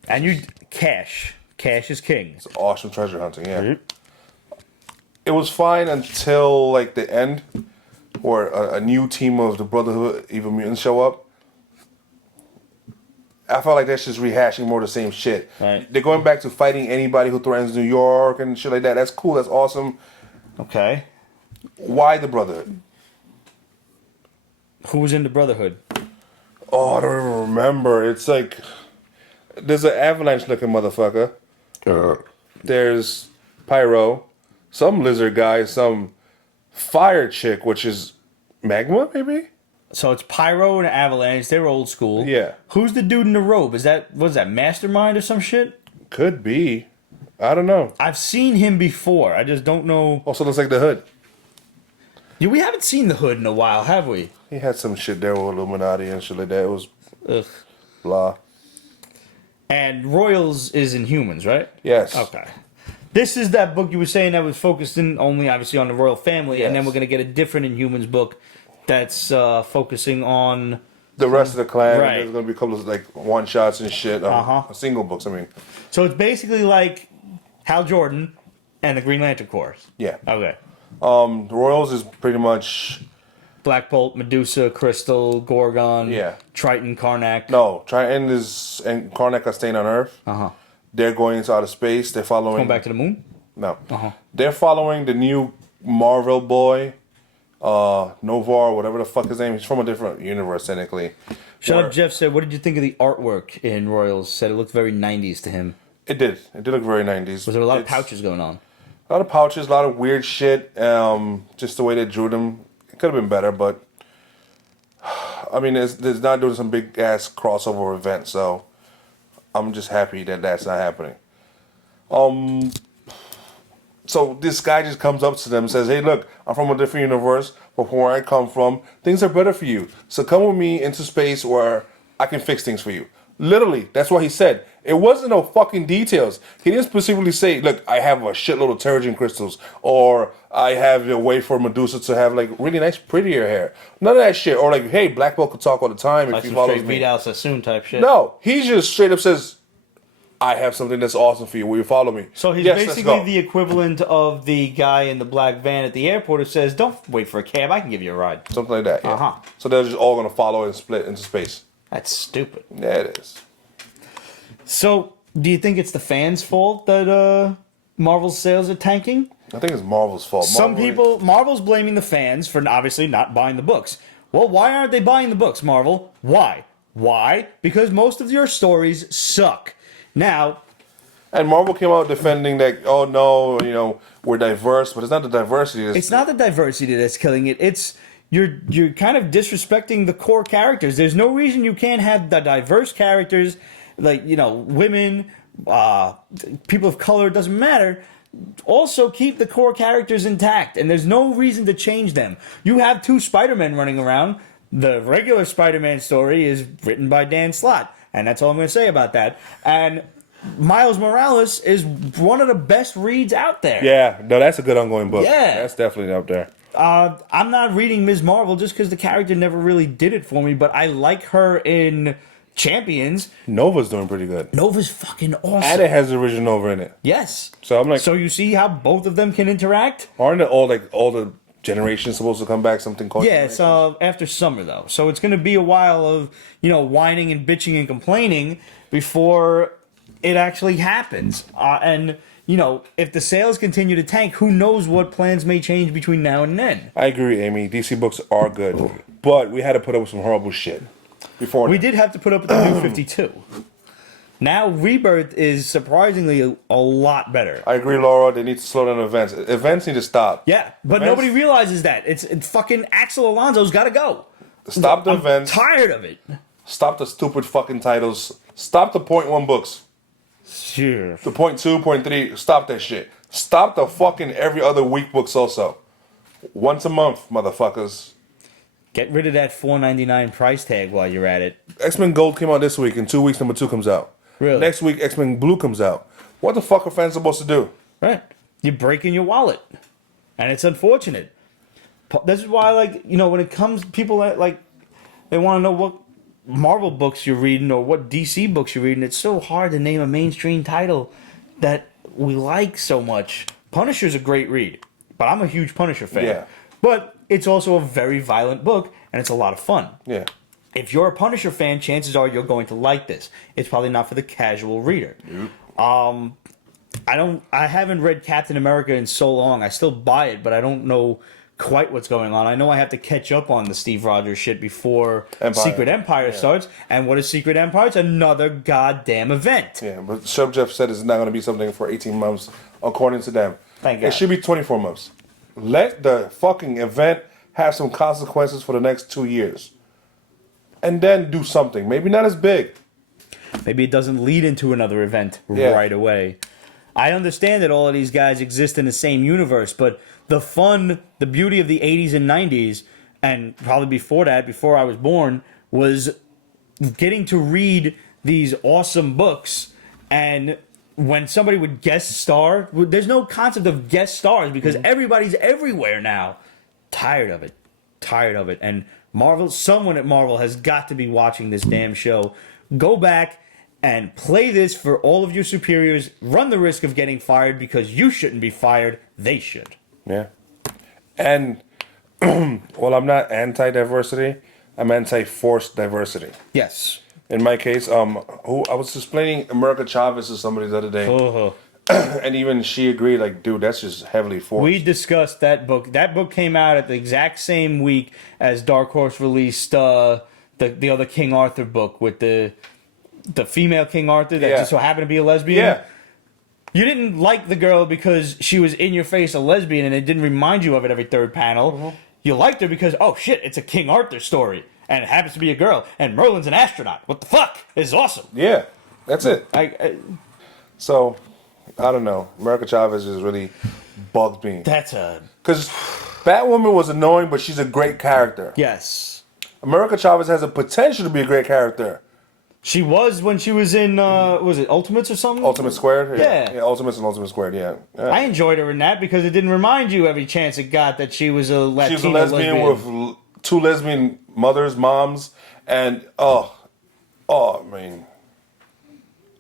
and you cash is king. It's awesome treasure hunting, yeah. It was fine until like the end, where a new team of the Brotherhood Evil Mutants show up. I felt like that's just rehashing more of the same shit. Right. They're going back to fighting anybody who threatens New York and shit like that. That's cool. That's awesome. Okay. Why the Brotherhood? Who's in the Brotherhood? Oh, I don't even remember. It's like there's an avalanche-looking motherfucker. There's Pyro, some lizard guy, some fire chick, which is Magma, maybe? So it's Pyro and Avalanche. They were old school. Yeah. Who's the dude in the robe? Is that Mastermind or some shit? Could be. I don't know. I've seen him before. I just don't know. Also looks like the Hood. Yeah, we haven't seen the Hood in a while, have we? He had some shit there with Illuminati and shit like that. It was Ugh. blah. And Royals is in Humans, right? Yes. Okay. This is that book you were saying that was focused in only, obviously, on the royal family, and then Yes. we're going to get a different Inhumans book that's focusing on... The rest of the clan, Right. there's gonna be a couple of like one shots and shit. Single books, I mean. So it's basically like Hal Jordan and the Green Lantern Corps. Yeah. Okay. The Royals is pretty much Black Bolt, Medusa, Crystal, Gorgon, Yeah. Triton, Karnak. no. Triton is and Karnak are staying on Earth. Uh-huh. They're going into outer space. They're following. Going back to the moon? No. Uh-huh. They're following the new Marvel boy, Novar, whatever the fuck his name. He's from a different universe, technically. Shut Where- up, Jeff said, what did you think of the artwork in Royals? Said it looked very 90s to him. It did. It did look very 90s. Was there a lot of It's- pouches going on? A lot of pouches, a lot of weird shit. Just the way they drew them. It could have been better, but I mean, it's not doing some big ass crossover event, so I'm just happy that that's not happening. So this guy just comes up to them and says, "Hey, look, I'm from a different universe, but from where I come from, things are better for you. So come with me into space where I can fix things for you." Literally, that's what he said. It wasn't no fucking details. He didn't specifically say, "Look, I have a shitload of Terrigen crystals," or "I have a way for Medusa to have like really nice, prettier hair." None of that shit. Or like, "Hey, Black Bolt could talk all the time if Like he some follows straight me." beat out Sassoon type shit. No, he just straight up says, "I have something that's awesome for you. Will you follow me?" So he's Yes, let's basically go. the equivalent of the guy in the black van at the airport who says, "Don't wait for a cab, I can give you a ride." Something like that. Yeah. Uh-huh. So they're just all gonna follow and split into space. That's stupid. Yeah, it is. So, do you think it's the fans' fault that Marvel's sales are tanking? I think it's Marvel's fault. Marvel's blaming the fans for obviously not buying the books. Well, why aren't they buying the books, Marvel? Why? Why? Because most of your stories suck. Now, and Marvel came out defending that, oh no, you know, we're diverse, but it's not the diversity. it's not the diversity that's killing it. It's you're kind of disrespecting the core characters. There's no reason you can't have the diverse characters, like, you know, women, people of color, it doesn't matter. Also keep the core characters intact, and there's no reason to change them. You have 2 Spider-Men running around. The regular Spider-Man story is written by Dan Slott, and that's all I'm going to say about that. And Miles Morales is one of the best reads out there. Yeah, no, that's a good ongoing book. Yeah. That's definitely up there. I'm not reading Ms. Marvel just because the character never really did it for me, but I like her in Champions. Nova's doing pretty good. Nova's fucking awesome. And it has the original Nova in it. Yes. So I'm like, So you see how both of them can interact? aren't it all the generations supposed to come back? Something called Yeah, it's after summer though, so it's going to be a while of, you know, whining and bitching and complaining before it actually happens. And you know, if the sales continue to tank, who knows what plans may change between now and then. I agree, Amy. DC books are good, but we had to put up with some horrible shit before. We did have to put up with the new 52. Now Rebirth is surprisingly a lot better. I agree, Laura. They need to slow down events. Events need to stop. Yeah, but nobody realizes that. It's fucking Axel Alonso's got to go. Stop the I'm events. tired of it. Stop the stupid fucking titles. Stop the .1 books. Sure. The .2, .3. Stop that shit. Stop the fucking every other week books also. Once a month, motherfuckers. Get rid of that $4.99 price tag while you're at it. X-Men Gold came out this week. In 2 weeks, number 2 comes out. Really? Next week, X-Men Blue comes out. What the fuck are fans supposed to do? Right. You're breaking your wallet. And it's unfortunate. This is why, like, you know, when it comes, people that, like, they want to know what Marvel books you're reading or what DC books you're reading. It's so hard to name a mainstream title that we like so much. Punisher's a great read, but I'm a huge Punisher fan. Yeah. But it's also a very violent book, and it's a lot of fun. Yeah. If you're a Punisher fan, chances are you're going to like this. It's probably not for the casual reader. I haven't read Captain America in so long. I still buy it, but I don't know quite what's going on. I know I have to catch up on the Steve Rogers shit before Secret Empire starts. And what is Secret Empire? It's another goddamn event. Yeah, but Shub Jeff said it's not going to be something for 18 months, according to them. Thank God. It should be 24 months. Let the fucking event have some consequences for the next 2 years. And then do something. Maybe not as big. Maybe it doesn't lead into another event right away. I understand that all of these guys exist in the same universe, but the fun, the beauty of the 80s and 90s, and probably before that, before I was born, was getting to read these awesome books. And when somebody would guest star, there's no concept of guest stars because everybody's everywhere now. Tired of it. And someone at Marvel has got to be watching this damn show. Go back and play this for all of your superiors. Run the risk of getting fired because you shouldn't be fired. They should. Yeah. And, well, I'm not anti-diversity. I'm anti-forced diversity. Yes. In my case, I was explaining America Chavez to somebody the other day. And even she agreed, like, dude, that's just heavily forced. We discussed that book. That book came out at the exact same week as Dark Horse released the other King Arthur book with the female King Arthur that just so happened to be a lesbian. Yeah. You didn't like the girl because she was in your face a lesbian and it didn't remind you of it every third panel. You liked her because, oh shit, it's a King Arthur story. And it happens to be a girl. And Merlin's an astronaut. What the fuck? This is awesome. Yeah. That's it. So, I don't know. America Chavez just really bugged me. Because Batwoman was annoying, but she's a great character. Yes. America Chavez has a potential to be a great character. She was when she was in, was it Ultimates or something? Ultimate Squared? Yeah. Ultimates and Ultimate Squared, yeah. I enjoyed her in that because it didn't remind you every chance it got that she was a Latina She was a lesbian with 2 lesbian moms, and, I mean...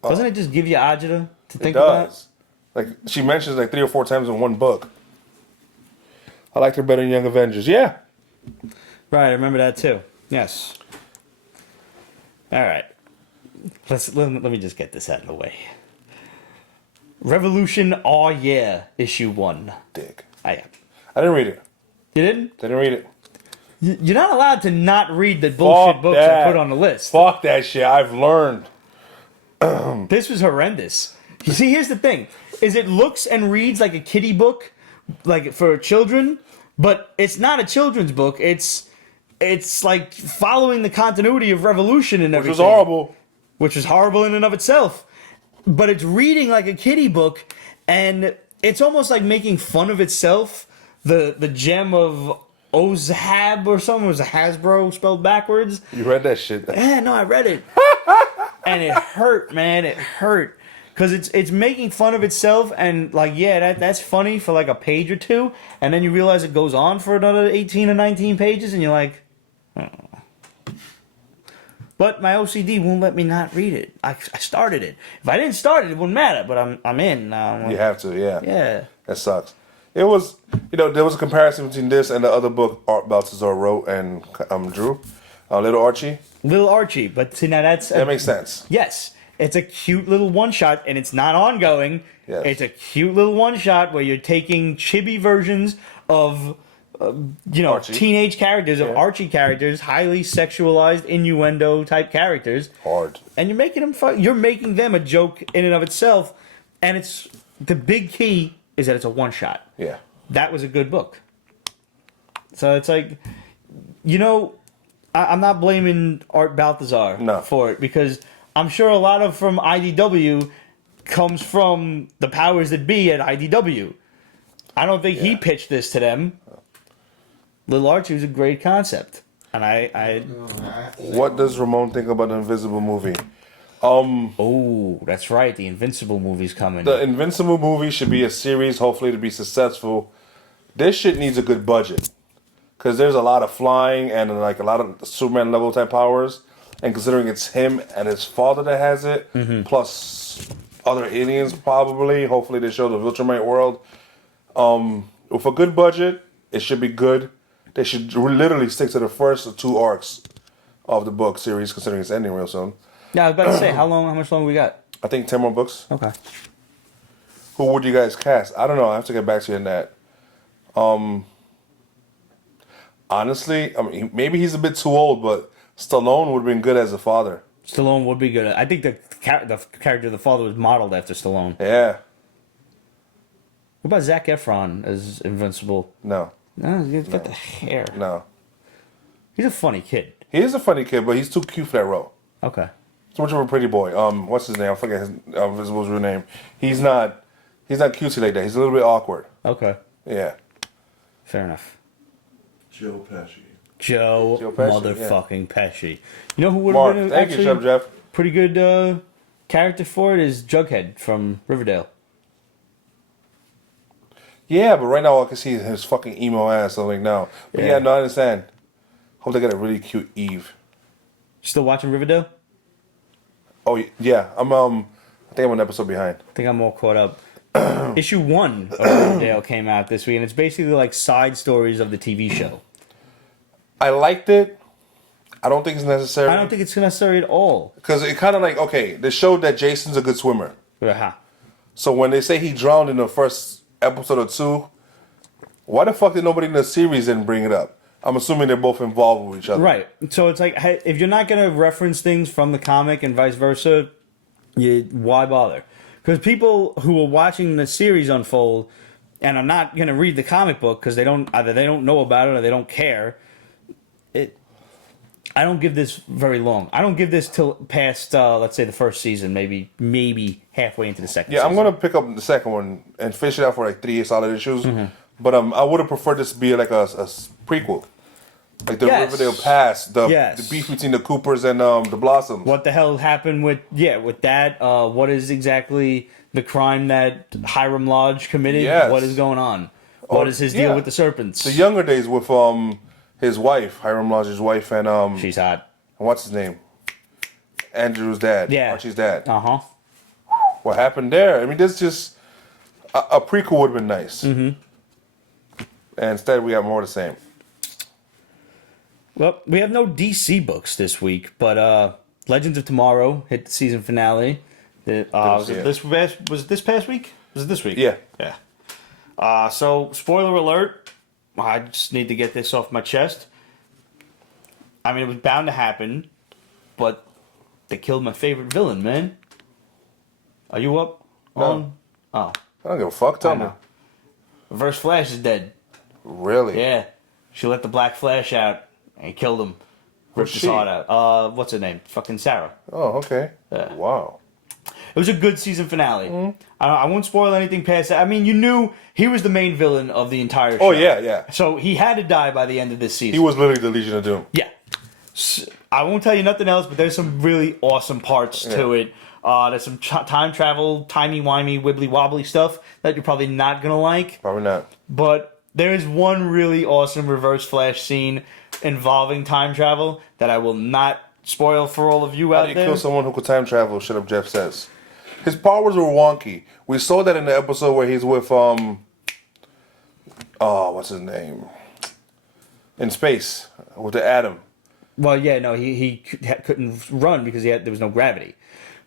Doesn't it just give you agita to think it about? Does. Like, she mentions like 3 or 4 times in one book. I liked her better in Young Avengers, yeah. Right, I remember that too. Yes. All right. Let me just get this out of the way. Revolution, oh yeah, issue 1. Dick. I didn't read it. You didn't? Didn't read it. You're not allowed to not read the bullshit Fuck books that. I put on the list. Fuck that shit. I've learned. This was horrendous. You see, here's the thing: is it looks and reads like a kiddie book, like for children, but it's not a children's book. It's like following the continuity of Revolution and Which everything. was horrible. Which is horrible in and of itself. But it's reading like a kiddie book, and it's almost like making fun of itself. The gem of Ozhab or something. It was a Hasbro spelled backwards. You read that shit. Yeah, no, I read it. And it hurt, man. It hurt. Because it's making fun of itself, and like, yeah, that's funny for like a page or two, and then you realize it goes on for another 18 or 19 pages, and you're like, oh. But my OCD won't let me not read it. I started it. If I didn't start it, it wouldn't matter, but I'm in now. You have to, yeah. Yeah. That sucks. It was, there was a comparison between this and the other book Art Baltazar wrote and drew, Little Archie. Little Archie, but see, now That makes sense. Yes. It's a cute little one-shot, and it's not ongoing. Yes. It's a cute little one-shot where you're taking chibi versions of, Archie. teenage characters, of Archie characters, highly sexualized innuendo-type characters. Hard. And you're making them you're making them a joke in and of itself, and it's the big key is that it's a one-shot. Yeah. That was a good book. So it's like, I'm not blaming Art Baltazar for it, because I'm sure a lot of from IDW comes from the powers that be at IDW. I don't think he pitched this to them. Little Archie was a great concept. And What does Ramon think about the Invisible movie? Oh, that's right. The Invincible movie's coming. The Invincible movie should be a series, hopefully to be successful. This shit needs a good budget. Because there's a lot of flying and like a lot of Superman level type powers. And considering it's him and his father that has it, plus other aliens probably. Hopefully they show the Viltrumite world. With a good budget, it should be good. They should literally stick to the first 2 arcs of the book series, considering it's ending real soon. Yeah, I was about to say, how much longer we got? I think 10 more books. Okay. Who would you guys cast? I don't know. I have to get back to you on that. Honestly, maybe he's a bit too old, but Stallone would have been good as a father. Stallone would be good. I think the character of the father was modeled after Stallone. Yeah. What about Zac Efron as Invincible? No. No, he's got the hair. No. He's a funny kid. He is a funny kid, but he's too cute for that role. Okay. Too much of a pretty boy. What's his name? I forget his Invisible's real name. He's not cutesy like that. He's a little bit awkward. Okay. Yeah. Fair enough. Joe Pesci. Joe Pesci, motherfucking Pesci. You know who would have been thank you, Chef Jeff. pretty good character for it is Jughead from Riverdale. Yeah, but right now I can see his fucking emo ass. I'm like, no. But yeah, no, I understand. Hope they get a really cute Eve. Still watching Riverdale? Oh yeah, I think I'm an episode behind. I think I'm all caught up. Issue 1 of Riverdale came out this week, and it's basically like side stories of the TV show. I liked it. I don't think it's necessary. I don't think it's necessary at all. Because it kind of like, okay, they showed that Jason's a good swimmer. Uh-huh. So when they say he drowned in the first episode or 2, why the fuck did nobody in the series didn't bring it up? I'm assuming they're both involved with each other. Right. So it's like, hey, if you're not going to reference things from the comic and vice versa, why bother? Because people who are watching the series unfold and are not going to read the comic book because either they don't know about it or they don't care. I don't give this very long. I don't give this till past, let's say, the first season, maybe halfway into the second season. I'm going to pick up the second one and fish it out for like 3 solid issues. But I would have preferred this to be like a prequel. Like the Riverdale past, the beef between the Coopers and the Blossoms. What the hell happened with that? What is exactly the crime that Hiram Lodge committed? Yes. What is going on? What is his deal with the serpents? The younger days with his wife, Hiram Lodge's wife, and she's hot. And what's his name? Andrew's dad. Yeah. Archie's dad. Uh-huh. What happened there? I mean, this just a prequel would have been nice. And instead, we have more of the same. Well, we have no DC books this week, but Legends of Tomorrow hit the season finale. Was see it it. this past week? Was it this week? Yeah. Yeah. So, spoiler alert. I just need to get this off my chest. I mean, it was bound to happen, but they killed my favorite villain, man. Are you up on? Oh, I don't give a fuck. Tell I me. know. Reverse Flash is dead. Really? Yeah. She let the Black Flash out and killed him. Ripped his she? heart out. What's her name? Fucking Sarah. Oh, okay. Yeah. Wow. It was a good season finale. I won't spoil anything past that. I mean, you knew he was the main villain of the entire show. Oh, yeah. So he had to die by the end of this season. He was literally the Legion of Doom. Yeah. I won't tell you nothing else, but there's some really awesome parts to it. There's some time travel, timey-wimey, wibbly-wobbly stuff that you're probably not going to like. Probably not. But there is one really awesome Reverse Flash scene involving time travel that I will not spoil for all of you How out do you there. kill someone who could time travel? Shut up, Jeff says. His powers were wonky. We saw that in the episode where he's with what's his name? In space with the atom. Well, yeah, no, he couldn't run because there was no gravity.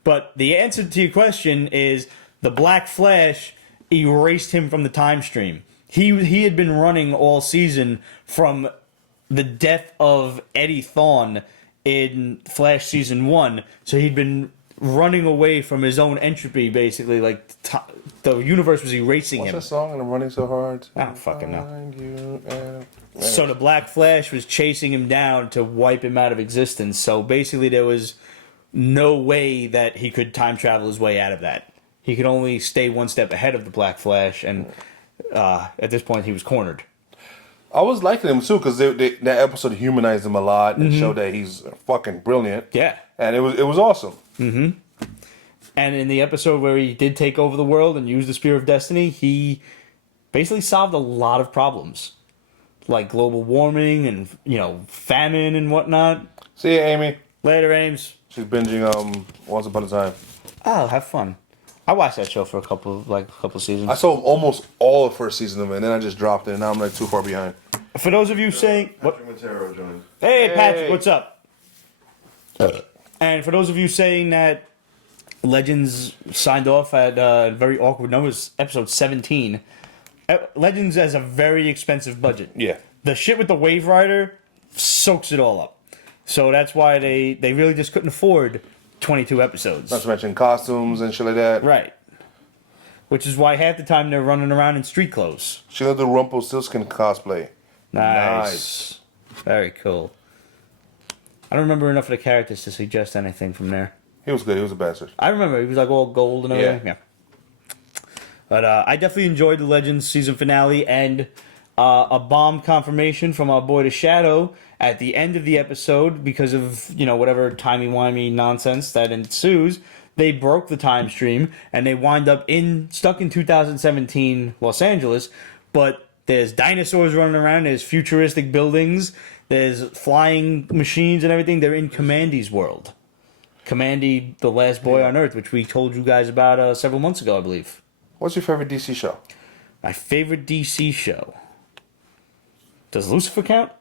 But the answer to your question is the Black Flash erased him from the time stream. He had been running all season from the death of Eddie Thawne in Flash season 1, so he'd been running away from his own entropy, basically. Like the universe was erasing What's him. that song? And I'm running so hard. I don't fucking know. Find you and- So the Black Flash was chasing him down to wipe him out of existence. So basically, there was no way that he could time travel his way out of that. He could only stay one step ahead of the Black Flash, and at this point, he was cornered. I was liking him too because that episode humanized him a lot and showed that he's fucking brilliant. Yeah. And it was awesome. And in the episode where he did take over the world and use the Spear of Destiny, he basically solved a lot of problems. Like global warming and, famine and whatnot. See ya, Amy. Later, Ames. She's binging Once Upon a Time. Oh, have fun. I watched that show for a couple seasons. I saw almost all the first season of it, and then I just dropped it, and now I'm like too far behind. For those of you saying... What? Patrick Montero joined. Hey, Patrick, Hey. what's up? And for those of you saying that Legends signed off at very awkward numbers, episode 17, Legends has a very expensive budget. Yeah. The shit with the Wave Rider soaks it all up. So that's why they really just couldn't afford 22 episodes. Not to mention costumes and shit like that. Right. Which is why half the time they're running around in street clothes. She's gonna do Rumpelstiltskin cosplay. Nice. Very cool. I don't remember enough of the characters to suggest anything from there. He was good. He was a bastard. I remember he was like all gold and everything. Yeah. But I definitely enjoyed the Legends season finale and a bomb confirmation from our boy the Shadow at the end of the episode because of whatever timey-wimey nonsense that ensues. They broke the time stream and they wind up stuck in 2017 Los Angeles, but there's dinosaurs running around, there's futuristic buildings, there's flying machines and everything. They're in Commandy's world. Commandy, the last boy on Earth, which we told you guys about several months ago, I believe. What's your favorite DC show? My favorite DC show. Does Lucifer count?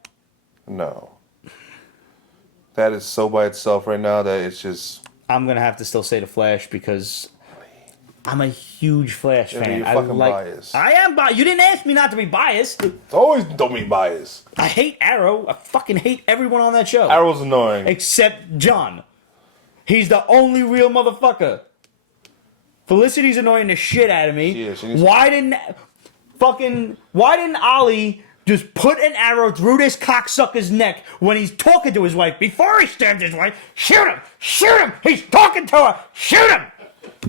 No. That is so by itself right now that it's just... I'm going to have to still say The Flash because I'm a huge Flash fan. You're fucking biased. I am biased. You didn't ask me not to be biased. Always don't be biased. I hate Arrow. I fucking hate everyone on that show. Arrow's annoying. Except John. He's the only real motherfucker. Felicity's annoying the shit out of me. She is. She needs- Why didn't Ollie just put an arrow through this cocksucker's neck when he's talking to his wife before he stabs his wife? Shoot him! Shoot him! He's talking to her! Shoot him!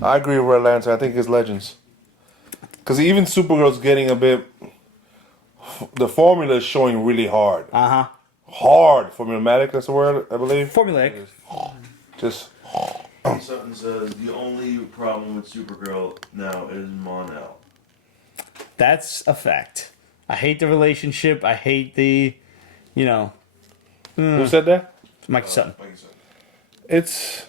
I agree with Red Lantern. I think it's Legends. Because even Supergirl's getting a bit... The formula is showing really hard. Uh-huh. Hard. Formulaic, that's the word, I believe. Formulaic. Just... Sutton says the only problem with Supergirl now is Mon-El. That's a fact. I hate the relationship. I hate the, Who said that? Mike Sutton. Like you said.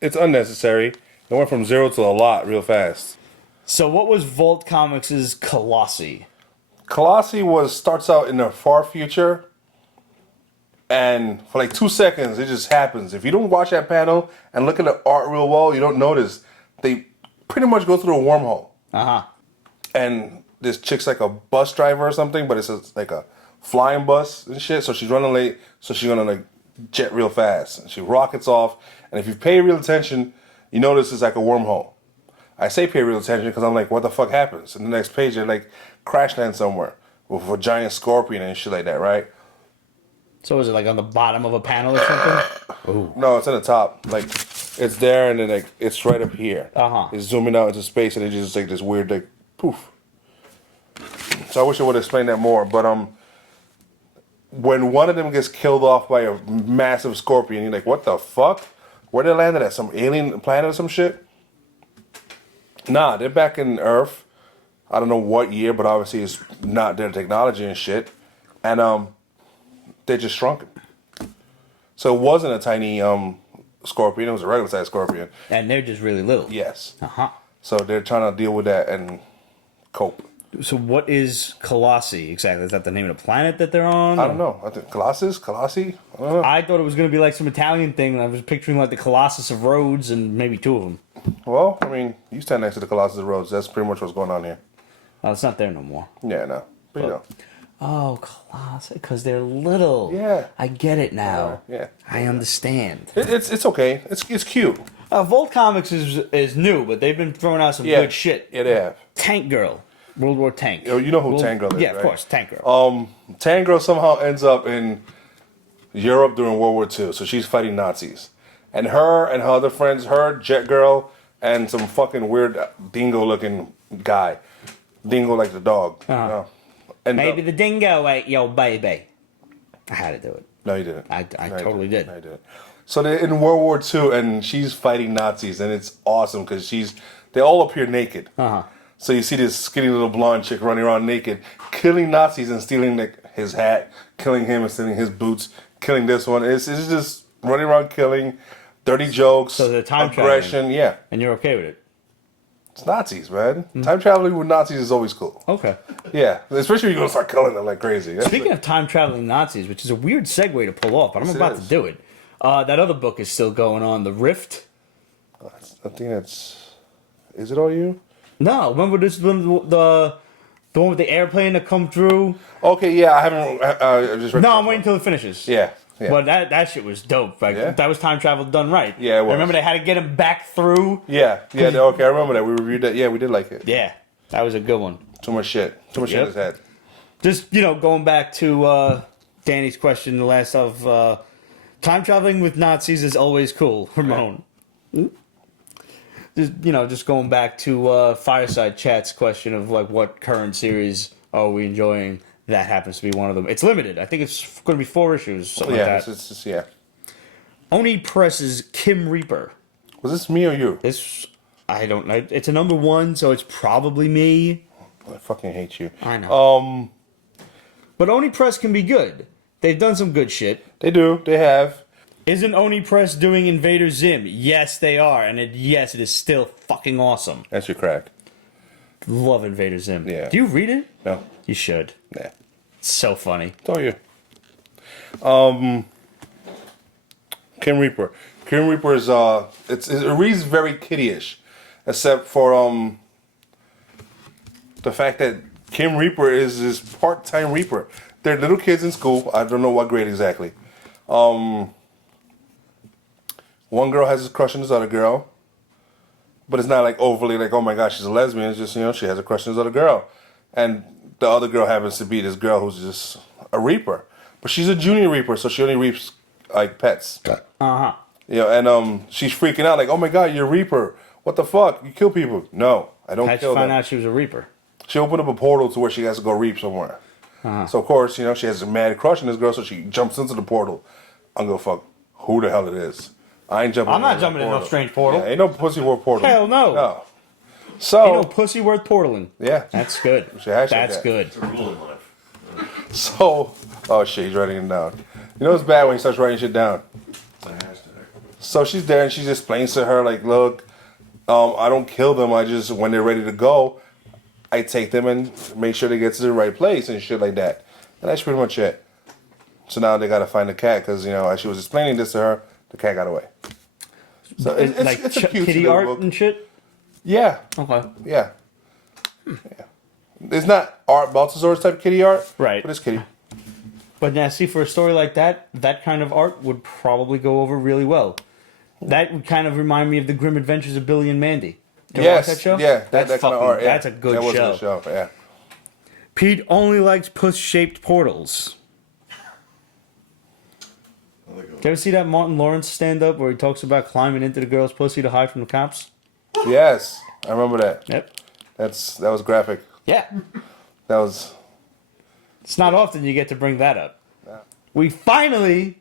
It's unnecessary. It went from 0 to a lot real fast. So what was Vault Comics' Colossi? Colossi starts out in the far future, And for like 2 seconds, it just happens. If you don't watch that panel and look at the art real well, you don't notice. They pretty much go through a wormhole. Uh-huh. And this chick's like a bus driver or something, but it's like a flying bus and shit. So she's running late, so she's gonna like jet real fast. And she rockets off. And if you pay real attention, you notice it's like a wormhole. I say pay real attention because I'm like, what the fuck happens? In the next page, they like crash land somewhere with a giant scorpion and shit like that, right? So is it like on the bottom of a panel or something? Ooh. No, it's in the top. Like, it's there and then like it's right up here. Uh-huh. It's zooming out into space and it just like this weird like poof. So I wish I would explain that more. But when one of them gets killed off by a massive scorpion, you're like, what the fuck? Where they landed at? Some alien planet or some shit? Nah, they're back in Earth. I don't know what year, but obviously it's not their technology and shit. And they just shrunk it. So it wasn't a tiny scorpion, it was a regular sized scorpion. And they're just really little. Yes. Uh-huh. So they're trying to deal with that and cope. So what is Colossi exactly? Is that the name of the planet that they're on? I don't know. I think Colossi? I don't know. I thought it was going to be like some Italian thing, and I was picturing like the Colossus of Rhodes and maybe two of them. Well, I mean, you stand next to the Colossus of Rhodes. That's pretty much what's going on here. Oh, it's not there no more. Yeah, no. But you know. Oh, Colossi, because they're little. Yeah. I get it now. Yeah. I understand. It's okay. It's cute. Volt Comics is new, but they've been throwing out some good shit. Yeah, they have. Tank Girl. World War Tank. You know who Tank Girl is, Yeah, right? of course, Tank Girl. Tank Girl somehow ends up in Europe during World War II, so she's fighting Nazis. And her other friends, Jet Girl, and some fucking weird dingo-looking guy. Dingo like the dog. Uh-huh. You know? And Maybe the dingo ate your baby. I had to do it. No, you didn't. I totally did. No, you didn't. So they're in World War II, and she's fighting Nazis, and it's awesome because they all appear naked. Uh-huh. So you see this skinny little blonde chick running around naked, killing Nazis and stealing like his hat, killing him and stealing his boots, killing this one. It's just running around killing, dirty jokes, So they're time aggression. traveling. Yeah, And you're okay with it? it's Nazis, man. Time traveling with Nazis is always cool. Okay. Yeah, especially when you're gonna start killing them like crazy. That's Speaking of time traveling Nazis, which is a weird segue to pull off, but I'm Yes, it about is. to do it. That other book is still going on, The Rift. I think that's. Is it all you? No, remember this one, the one with the airplane that come through? Okay, yeah, I haven't. I just read. No, I'm waiting until it finishes. Yeah, yeah. But that shit was dope. Like, Yeah? that was time travel done right. Yeah, it was. Remember they had to get him back through? Yeah, okay, I remember that. We reviewed that. Yeah, we did like it. Yeah, that was a good one. Too much shit. Too much shit in his head. Just, going back to Danny's question, the last of time traveling with Nazis is always cool, Ramon. Just going back to Fireside Chat's question of like what current series are we enjoying? That happens to be one of them. It's limited. I think it's going to be 4 issues, something Yeah, like that. it's just, yeah. Oni Press's Kim Reaper. Was this me or you? I don't know. It's a number 1, so it's probably me. I fucking hate you. I know. But Oni Press can be good. They've done some good shit. They do. They have. Isn't Oni Press doing Invader Zim? Yes, they are. And yes, it is still fucking awesome. That's your crack. Love Invader Zim. Yeah. Do you read it? No. You should. Nah. It's so funny. Don't you? Kim Reaper. Kim Reaper is it reads very kiddie-ish, except for the fact that Kim Reaper is this part-time Reaper. They're little kids in school. I don't know what grade exactly. One girl has a crush on this other girl, but it's not like overly like, oh my gosh, she's a lesbian. It's just, she has a crush on this other girl, and the other girl happens to be this girl who's just a Reaper, but she's a junior Reaper, so she only reaps like pets. Uh-huh. And she's freaking out like, oh my god, you're a Reaper. What the fuck? You kill people? No, I don't How'd kill you find them. out she was a Reaper? She opened up a portal to where she has to go reap somewhere. So of course, she has a mad crush on this girl, so she jumps into the portal. I'm gonna fuck who the hell it is. I ain't jumping. I'm not jumping in no strange portal. Yeah, ain't no pussy worth portal. Hell no. No. So Ain't no pussy worth portaling. yeah. That's good. Should hashtag That's that. good. It's a rule in life. So oh shit, he's writing it down. It's bad when he starts writing shit down. It's a hashtag. So she's there and she just explains to her like, look, I don't kill them. I just when they're ready to go, I take them and make sure they get to the right place and shit like that. And that's pretty much it. So now they got to find the cat because as she was explaining this to her, the cat got away. So it's like it's a cute kitty little art book. and shit. Yeah, Okay. yeah. It's not Art Baltazar's type of kitty art, Right. But it's kitty. But now, see, for a story like that, that kind of art would probably go over really well. That would kind of remind me of the Grim Adventures of Billy and Mandy. Did you watch that show? Yeah, that's that kind of fucking. art. Yeah. That's a good that was show. a good show. Yeah. Pete only likes puss-shaped portals. Did you ever see that Martin Lawrence stand-up where he talks about climbing into the girl's pussy to hide from the cops? Yes, I remember that. Yep. That was graphic. Yeah. That was. It's not often you get to bring that up. We finally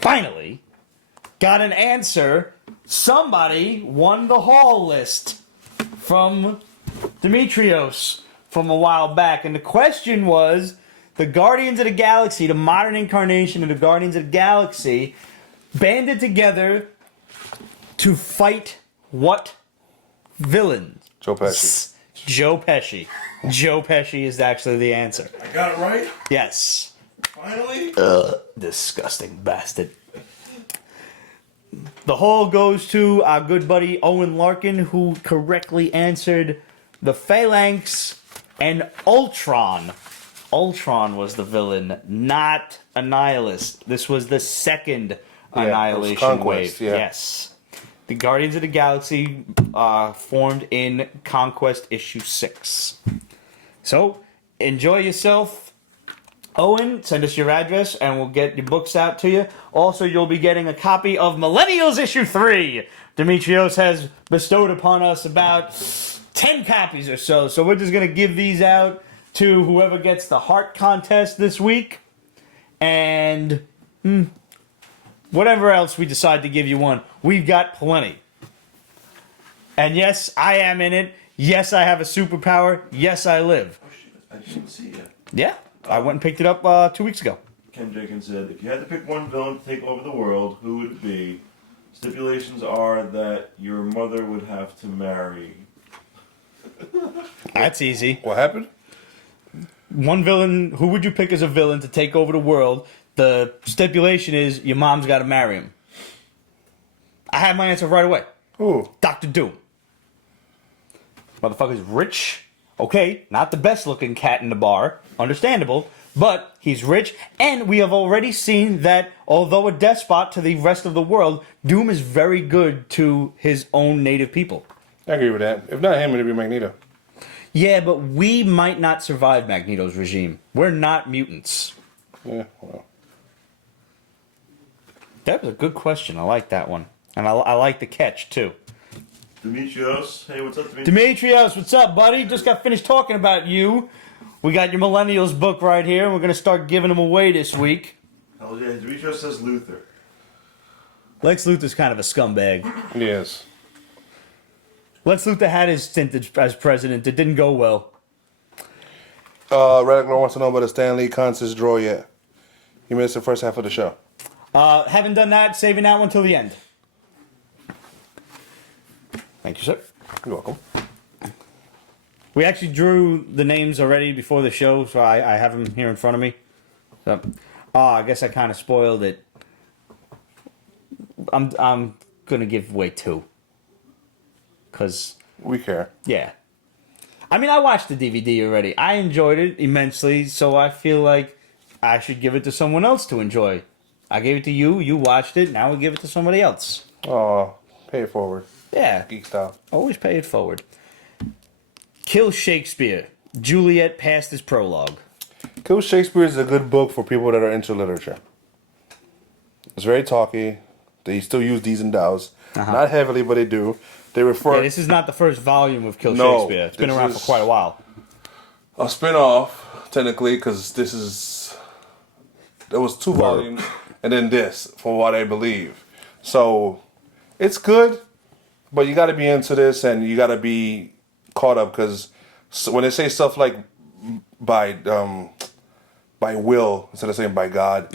got an answer. Somebody won the haul list from Demetrios from a while back. And the question was, the Guardians of the Galaxy, the modern incarnation of the Guardians of the Galaxy, banded together to fight what villains? Joe Pesci. Joe Pesci. Joe Pesci is actually the answer. I got it right. Yes. Finally. Disgusting bastard. The haul goes to our good buddy Owen Larkin, who correctly answered the Phalanx and Ultron. Ultron was the villain, not Annihilus. This was the second Annihilation Conquest, wave. yeah. Yes. The Guardians of the Galaxy formed in Conquest issue 6. So, enjoy yourself. Owen, send us your address and we'll get your books out to you. Also, you'll be getting a copy of Millennials issue 3. Demetrios has bestowed upon us about 10 copies or so. So we're just going to give these out to whoever gets the heart contest this week. And whatever else we decide to give you one, we've got plenty. And yes, I am in it. Yes, I have a superpower. Yes, I live. Oh shit! I didn't see it. Yeah, I went and picked it up 2 weeks ago. Ken Jenkins said, if you had to pick one villain to take over the world, who would it be? Stipulations are that your mother would have to marry. That's easy. What happened? One villain, who would you pick as a villain to take over the world? The stipulation is your mom's got to marry him. I had my answer right away. Ooh. Dr. Doom. Motherfucker's rich. Okay, not the best looking cat in the bar. Understandable. But he's rich, and we have already seen that although a despot to the rest of the world, Doom is very good to his own native people. I agree with that. If not him, it'd be Magneto. Yeah, but we might not survive Magneto's regime. We're not mutants. Yeah, well. That was a good question. I like that one. And I like the catch, too. Demetrios, hey, what's up, Demetrios? Demetrios, what's up, buddy? Just got finished talking about you. We got your Millennials book right here. We're going to start giving them away this week. Hell yeah, Demetrios says Luther. Lex Luthor's kind of a scumbag. Yes. Lex Luthor had his stint as president. It didn't go well. Radicler wants to know about the Stan Lee contest draw yet. He missed the first half of the show. Haven't done that. Saving that one till the end. Thank you, sir. You're welcome. We actually drew the names already before the show, so I have them here in front of me. So, I guess I kind of spoiled it. I'm gonna give away 2. Cause We care. yeah, I mean I watched the DVD already. I enjoyed it immensely, so I feel like I should give it to someone else to enjoy. I gave it to you. You watched it. Now we give it to somebody else. Oh, pay it forward. Yeah, Geek style. always pay it forward. Kill Shakespeare. Juliet passed his prologue. Kill Shakespeare is a good book for people that are into literature. It's very talky. They still use these and thous. Not heavily, but they do. They refer... Yeah, this is not the first volume of Kill No, Shakespeare. It's been this around for is- quite a while. a spin-off, technically, because this is... There was 2 volumes, and then this, from what I believe. So, it's good, but you got to be into this, and you got to be caught up, because when they say stuff like by will, instead of saying by God,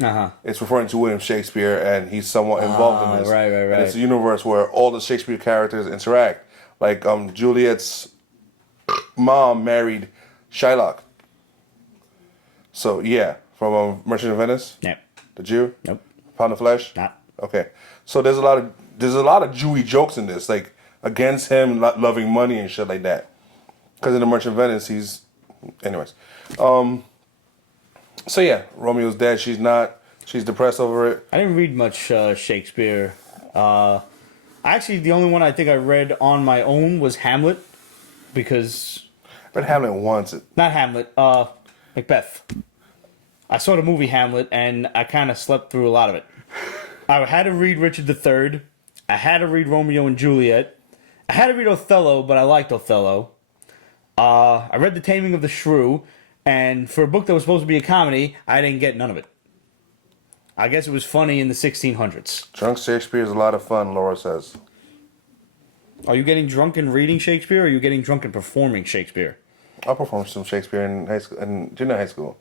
it's referring to William Shakespeare, and he's somewhat involved in this. Right. And it's a universe where all the Shakespeare characters interact. Like, Juliet's mom married Shylock. So, yeah. from Merchant of Venice? Yep. The Jew? Nope. Pound of Flesh? Not. Okay. So there's a lot of Jewy jokes in this, like against him loving money and shit like that. Because in the Merchant of Venice, he's, anyways. So yeah, Romeo's dead. She's not. She's depressed over it. I didn't read much Shakespeare. Actually, the only one I think I read on my own was Hamlet, because I read Hamlet once. not Hamlet, Macbeth. I saw the movie Hamlet, and I kind of slept through a lot of it. I had to read Richard III. I had to read Romeo and Juliet. I had to read Othello, but I liked Othello. I read The Taming of the Shrew, and for a book that was supposed to be a comedy, I didn't get none of it. I guess it was funny in the 1600s. Drunk Shakespeare is a lot of fun, Laura says. Are you getting drunk and reading Shakespeare, or are you getting drunk and performing Shakespeare? I performed some Shakespeare in high school, in junior high school.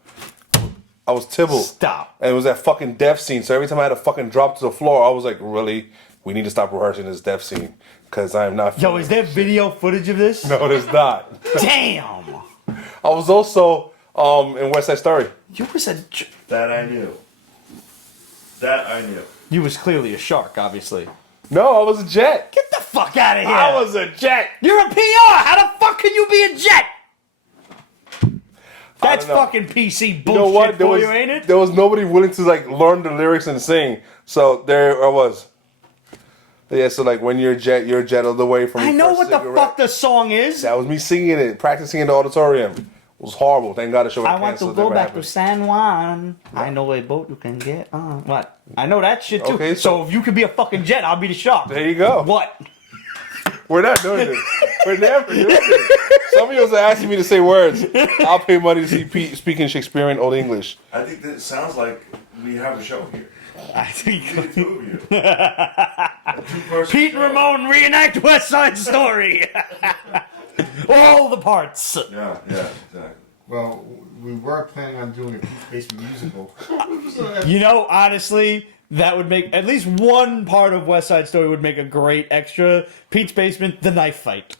I was Tybalt. Stop. And it was that fucking death scene. So every time I had to fucking drop to the floor, I was like, really? We need to stop rehearsing this death scene. Because I am not... Yo, is there video footage of this? No, there's not. Damn! I was also in West Side Story. You was a... That I knew. That I knew. You was clearly a shark, obviously. No, I was a jet. Get the fuck out of here! I was a jet. You're a PR! How the fuck can you be a jet? That's don't know. fucking PC bullshit You know what? for you, ain't it? There was nobody willing to like learn the lyrics and sing. So there I was. Yeah, so like when you're a jet of the way from I your know first what the cigarette. fuck the song is. That was me singing it, practicing in the auditorium. It was horrible. Thank God the show was I want to canceled. go Never back to happened. San Juan. I know a boat you can get on. What? I know that shit too. Okay, so so- if you could be a fucking jet, I'll be the shark. There you go. What? We're not doing this. We're never doing this. Some of you are asking me to say words. I'll pay money to see Pete speaking Shakespearean Old English. I think that it sounds like we have a show here. I think Really, two of you. A two-person Pete show. and Ramon reenact West Side Story. All the parts. Yeah, exactly. Well, we were planning on doing a Pete's Basement musical. You know, honestly, that would make at least one part of West Side Story would make a great extra. Pete's Basement, the knife fight.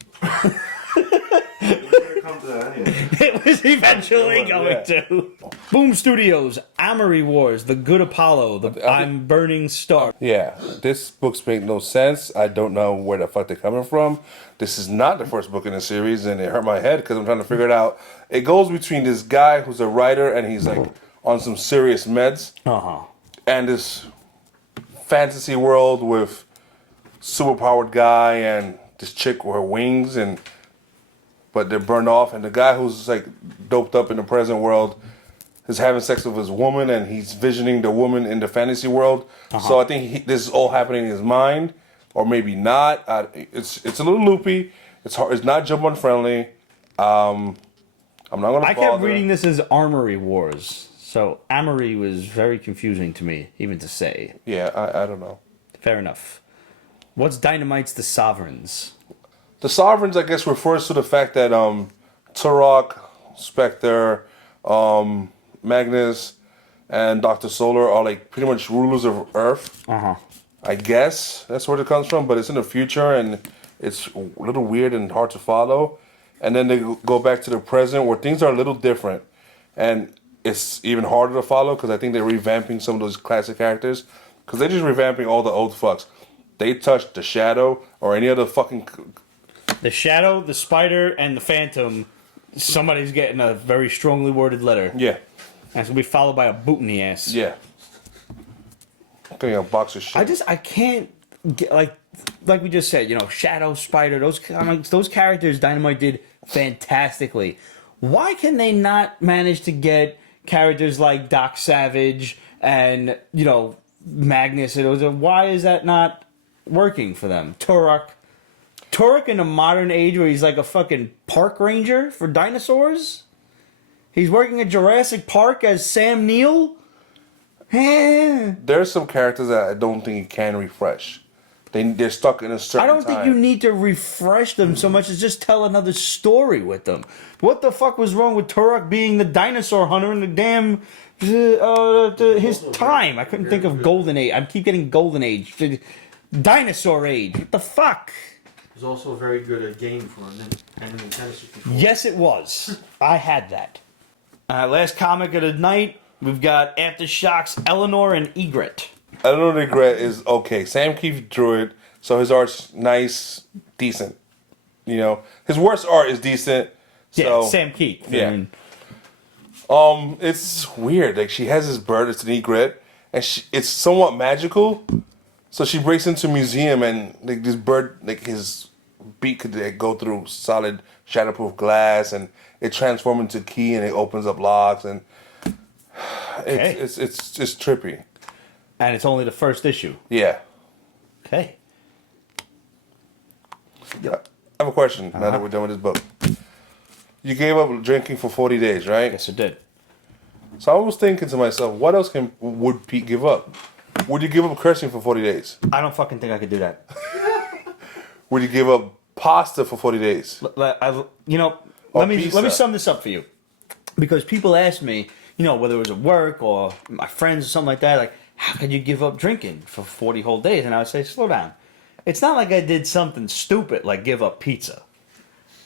It was gonna come to that anyway. It was eventually going to. Boom Studios, Amory Wars, The Good Apollo, The I'm Burning Star. Yeah, this books make no sense. I don't know where the fuck they're coming from. This is not the first book in the series, and it hurt my head because I'm trying to figure it out. It goes between this guy who's a writer and he's like on some serious meds, and this fantasy world with superpowered guy and this chick with her wings, but they're burned off, and the guy who's like doped up in the present world is having sex with his woman, and he's visioning the woman in the fantasy world. So I think this is all happening in his mind, or maybe not. It's a little loopy. It's hard. It's not jump on friendly. I'm not gonna. I kept reading this as Armory Wars, so Amory was very confusing to me, even to say. Yeah, I don't know. Fair enough. What's Dynamite's The Sovereigns? The Sovereigns, I guess, refers to the fact that Turok, Spectre, Magnus, and Dr. Solar are like pretty much rulers of Earth. I guess that's where it comes from, but it's in the future and it's a little weird and hard to follow. And then they go back to the present where things are a little different, and it's even harder to follow because I think they're revamping some of those classic characters because they're just revamping all the old fucks. They touched the Shadow or any other fucking. The Shadow, the Spider, and the Phantom. Somebody's getting a very strongly worded letter. Yeah. And it's gonna be followed by a boot in the ass. Yeah. Getting a box of shit. I can't get like we just said, Shadow, Spider, those comics, those characters Dynamite did fantastically. Why can they not manage to get characters like Doc Savage and Magnus? Why is that not working for them? Turok in a modern age where he's like a fucking park ranger for dinosaurs. He's working at Jurassic Park as Sam Neill. There's some characters that I don't think you can refresh. They're stuck in a certain I don't think you need to refresh them so much as just tell another story with them. What the fuck was wrong with Turok being the dinosaur hunter in the damn his time? I couldn't think of Golden Age. I keep getting Golden Age, Dinosaur Age. What the fuck? It was also a very good game for a Nintendo 64. Yes, it was. I had that. Last comic of the night. we've got Aftershocks, Eleanor and Egret. Eleanor The Egret is okay. Sam Keefe drew it, so his art's nice, decent. You know, his worst art is decent. Yeah, So, Sam Keith. Yeah. I mean, it's weird. Like, she has this bird. It's an egret, and it's somewhat magical. So she breaks into a museum, and like this bird, like his beak could like, go through solid shatterproof glass, and it transforms into a key, and it opens up locks, and it's trippy. and it's only the first issue. Yeah. Okay. I have a question. Now that we're done with this book, you gave up drinking for 40 days, right? Yes, it did. So I was thinking to myself, what else would Pete give up? Would you give up cursing for 40 days? I don't fucking think I could do that. Would you give up pasta for 40 days? Let me pizza. sum this up for you, because people ask me, whether it was at work or my friends or something like that, like, how could you give up drinking for 40 whole days? And I would say, slow down. It's not like I did something stupid like give up pizza.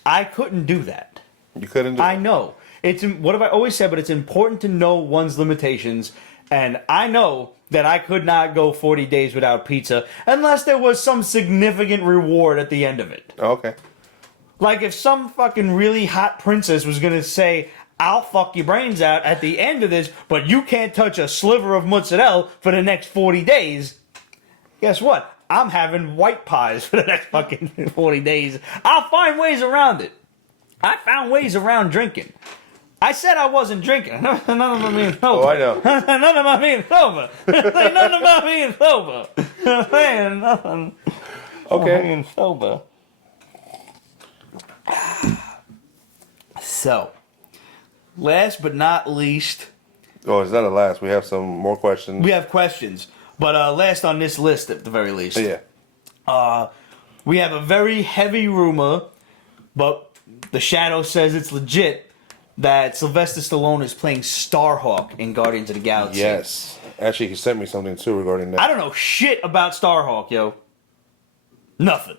I couldn't do that. You couldn't do I know. It's what have I always said, but it's important to know one's limitations. And I know that I could not go 40 days without pizza unless there was some significant reward at the end of it. Okay. Like if some fucking really hot princess was gonna say, I'll fuck your brains out at the end of this, but you can't touch a sliver of mozzarella for the next 40 days. Guess what? I'm having white pies for the next fucking 40 days. I'll find ways around it. I found ways around drinking. I said I wasn't drinking. None of them being sober. Oh, I know. None of them being sober. None of them being sober. Saying nothing. Okay. Being sober. So, last but not least, Oh, it's not a last. We have some more questions. we have questions. But last on this list, at the very least, Yeah. we have a very heavy rumor, but the Shadow says it's legit, that Sylvester Stallone is playing Starhawk in Guardians of the Galaxy. Yes. Actually, he sent me something too regarding that. I don't know shit about Starhawk, yo. Nothing.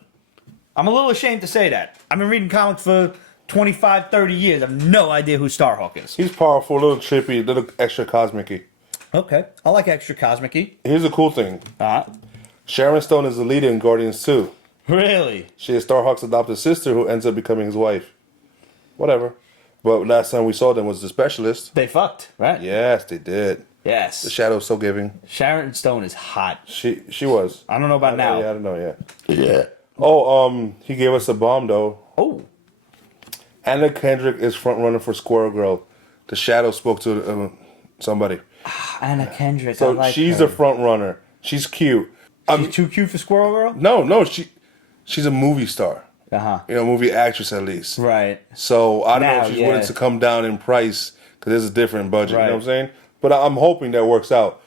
I'm a little ashamed to say that. I've been reading comics for 25, 30 years. I have no idea who Starhawk is. He's powerful, a little trippy, a little extra cosmic-y. Okay. I like extra cosmic-y. Here's the cool thing. Uh-huh. Sharon Stone is the leader in Guardians 2. Really? She is Starhawk's adopted sister who ends up becoming his wife. Whatever. But last time we saw them was the specialist. They fucked, right? Yes, they did. Yes. The Shadow's so giving. Sharon Stone is hot. She was. I don't know about now. Yeah, I don't know yet. Yeah. Oh, he gave us a bomb though. Oh. Anna Kendrick is front runner for Squirrel Girl. The Shadow spoke to somebody. Anna Kendrick. I So like she's her. the front runner. She's cute. She's too cute for Squirrel Girl? No, she's a movie star. Uh-huh. Movie actress at least. Right. So I don't know Now, if she's yeah. willing to come down in price because there's a different budget. Right. You know what I'm saying? But I'm hoping that works out.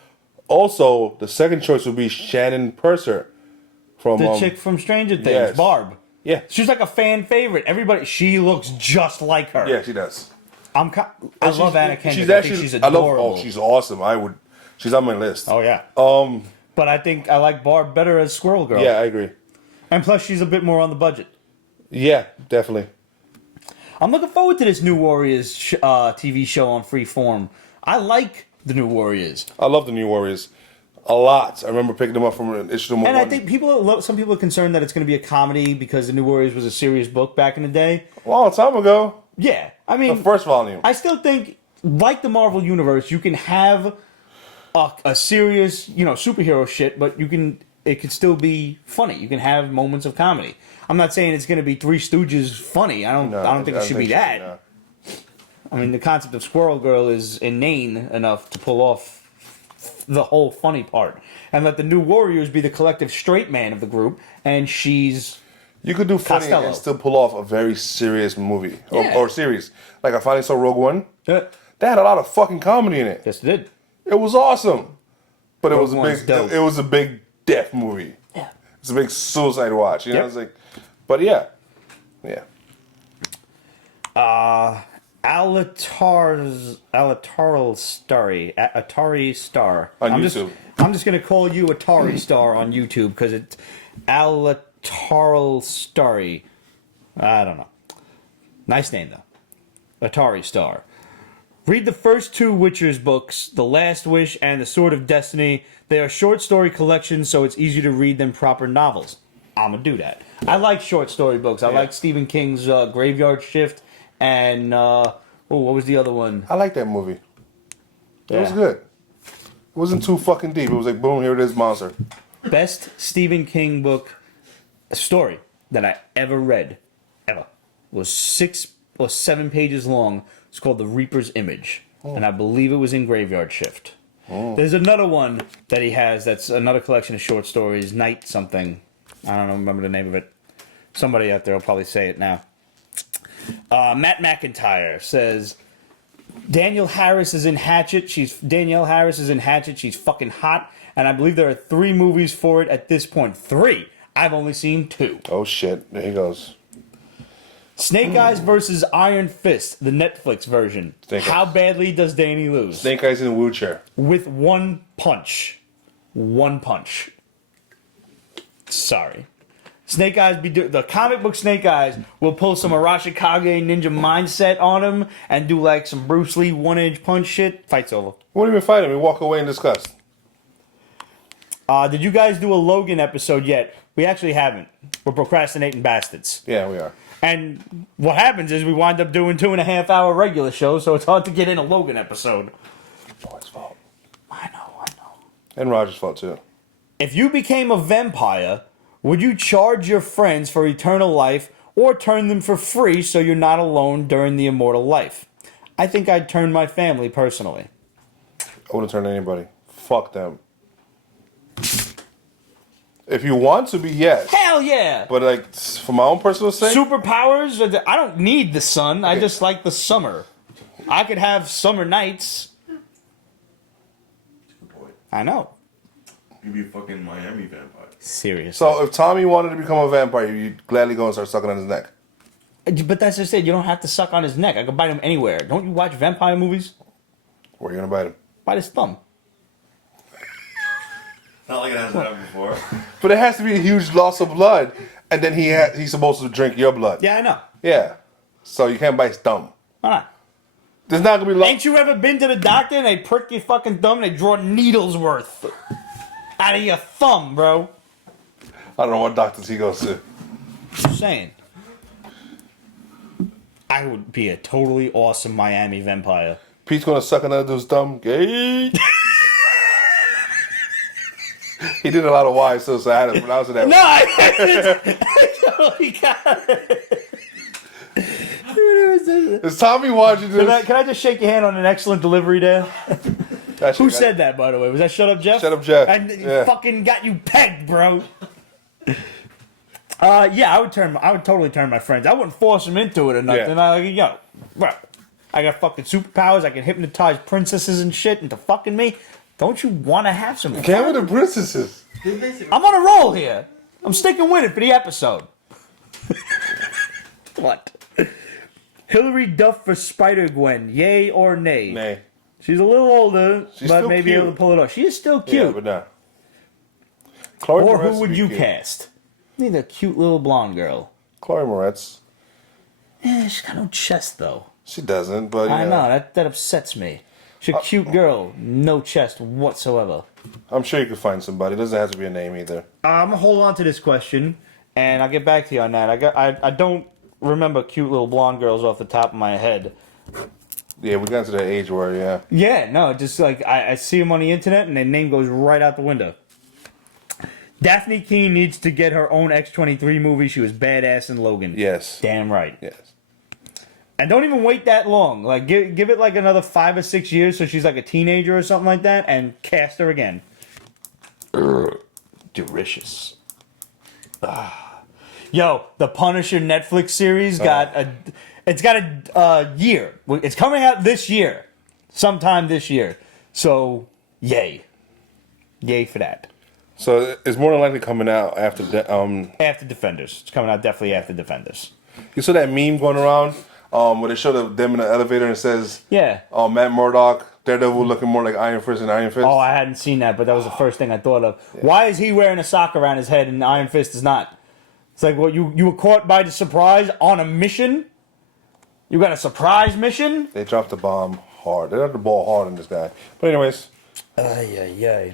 Also, the second choice would be Shannon Purser from The chick from Stranger Things, yes. Barb. Yeah. She's like a fan favorite. She looks just like her. Yeah, she does. I love Anna Kendrick. She's I actually. think she's I love. adorable. Oh, she's awesome. She's on my list. Oh, yeah. But I think I like Barb better as Squirrel Girl. Yeah, I agree. And plus, she's a bit more on the budget. Yeah, definitely. I'm looking forward to this New Warriors TV show on Freeform. I like the New Warriors. I love the New Warriors a lot. I remember picking them up from an issue number And one. I think some people are concerned that it's going to be a comedy because the New Warriors was a serious book back in the day. a long time ago. Yeah, I mean, The first volume. I still think, like the Marvel Universe, you can have a serious, superhero shit, but it can still be funny. You can have moments of comedy. I'm not saying it's going to be Three Stooges funny. I don't think it should be that. No. I mean, the concept of Squirrel Girl is inane enough to pull off the whole funny part, and let the New Warriors be the collective straight man of the group, and she's You could do funny Costello. and still pull off a very serious movie Yeah. or series. Like I finally saw Rogue One. yes, They had a lot of fucking comedy in it. it did. It was awesome, but it Rogue was a One's big. dope. It was a big death movie. Yeah. It's a big suicide watch. You know, Yep. it's like, but yeah. Atari Star. On I'm YouTube. I'm just gonna call you Atari Star on YouTube because it's Alatarl Starry. I don't know. Nice name though. Atari Star. Read the first 2 Witcher's books, The Last Wish and The Sword of Destiny. They are short story collections, so it's easier to read than proper novels. I'm going to do that. I like short story books. I like Stephen King's Graveyard Shift and, what was the other one? I like that movie. It was Yeah. good. It wasn't too fucking deep. It was like, boom, here it is, monster. Best Stephen King book story that I ever read, ever, was 6 or 7 pages long. It's called The Reaper's Image, and I believe it was in Graveyard Shift. There's another one that he has that's another collection of short stories, Night something. I don't remember the name of it. Somebody out there will probably say it now. Matt McIntyre says, Danielle Harris is in Hatchet. She's fucking hot. And I believe there are 3 movies for it at this point. 3. I've only seen 2. Oh shit, there he goes. Snake Eyes versus Iron Fist, the Netflix version. Snake How Eyes. badly does Danny lose? Snake Eyes in a wheelchair. With 1 punch. 1 punch. Sorry. Snake Eyes the comic book Snake Eyes will pull some Arashikage ninja mindset on him and do like some Bruce Lee 1-inch punch shit. Fight's over. We won't even fight him. We walk away in disgust. Did you guys do a Logan episode yet? We actually haven't. We're procrastinating bastards. Yeah, we are. And what happens is we wind up doing 2.5-hour regular shows, so it's hard to get in a Logan episode. Oh, it's fault. I know. And Roger's fault too. If you became a vampire, would you charge your friends for eternal life or turn them for free so you're not alone during the immortal life? I think I'd turn my family personally. I wouldn't turn to anybody. Fuck them. If you want to be, yes. Hell yeah! But like, for my own personal sake, Superpowers? I don't need the sun. I Okay. just like the summer. I could have summer nights. Good point. I know. You'd be a fucking Miami vampire. Serious. so if Tommy wanted to become a vampire, you'd gladly go and start sucking on his neck. But that's just it. You don't have to suck on his neck. I could bite him anywhere. Don't you watch vampire movies? Where are you gonna bite him? Bite his thumb. Not like it hasn't happened before. But it has to be a huge loss of blood, and then he's supposed to drink your blood. Yeah, I know. Yeah. So you can't bite his thumb. Why not? There's not gonna be loss. Ain't you ever been to the doctor and they prick your fucking thumb and they draw needles worth out of your thumb, bro? I don't know what doctors he goes to. Just saying. I would be a totally awesome Miami vampire. Pete's gonna suck another dude's thumb. Gay. He did a lot of Y's, so I had to pronounce it that way. No, I totally got it. Is Tommy watching this? Can I just shake your hand on an excellent delivery there? Who said that, by the way? Was that Shut Up Jeff? Shut Up Jeff. And Yeah. fucking got you pegged, bro. Yeah, I would totally turn my friends. I wouldn't force them into it or nothing. Yeah. Bro, I got fucking superpowers. I can hypnotize princesses and shit into fucking me. Don't you want to have some Can't fun? with the princesses. They basically I'm on a roll here. I'm sticking with it for the episode. What? Hillary Duff for Spider-Gwen, yay or nay? Nay. She's a little older, She's but still maybe cute. able to pull it off. She is still cute. Yeah, but nah. Chloe Or Moretz who would be you cute. cast? Need a cute little blonde girl. Chloe Moretz. She's got no chest though. She doesn't, but I know that upsets me. She's a cute girl, no chest whatsoever. I'm sure you could find somebody. It doesn't have to be a name either. I'm gonna hold on to this question, and I'll get back to you on that. I don't remember cute little blonde girls off the top of my head. Yeah, we got to that age where, yeah. Yeah, no, just like I see them on the internet, and their name goes right out the window. Daphne Keane needs to get her own X-23 movie. She was badass in Logan. Yes. Damn right. Yes. And don't even wait that long. Like, give it like another 5 or 6 years so she's like a teenager or something like that, and cast her again. Delicious. Yo, the Punisher Netflix series got a year. It's coming out this year, sometime this year. So, yay for that. So it's more than likely coming out after After Defenders, it's coming out definitely after Defenders. You saw that meme going around where they show them in the elevator and it says, Yeah. Matt Murdock, Daredevil looking more like Iron Fist than Iron Fist. Oh, I hadn't seen that, but that was the first thing I thought of. Yeah. Why is he wearing a sock around his head and Iron Fist is not? It's like, well, you were caught by the surprise on a mission? You got a surprise mission? They dropped a bomb. hard. They have the ball hard in this guy. But anyways, Ay.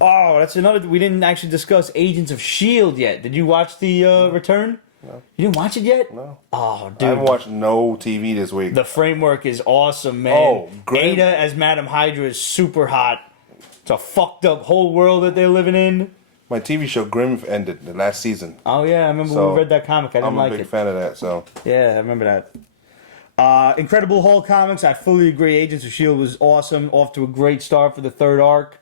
Oh, that's another. We didn't actually discuss Agents of S.H.I.E.L.D. yet. Did you watch the return? No. You didn't watch it yet? No. Oh, I haven't dude. watched no TV this week. The framework is awesome, man. Oh, great. Ada as Madam Hydra is super hot. It's a fucked up whole world that they're living in. My TV show Grimm ended the last season. Oh, yeah. I remember So, we read that comic. I didn't I'm like a big it. fan of that. So Yeah, I remember that. Incredible Hulk comics. I fully agree. Agents of S.H.I.E.L.D. was awesome. Off to a great start for the third arc.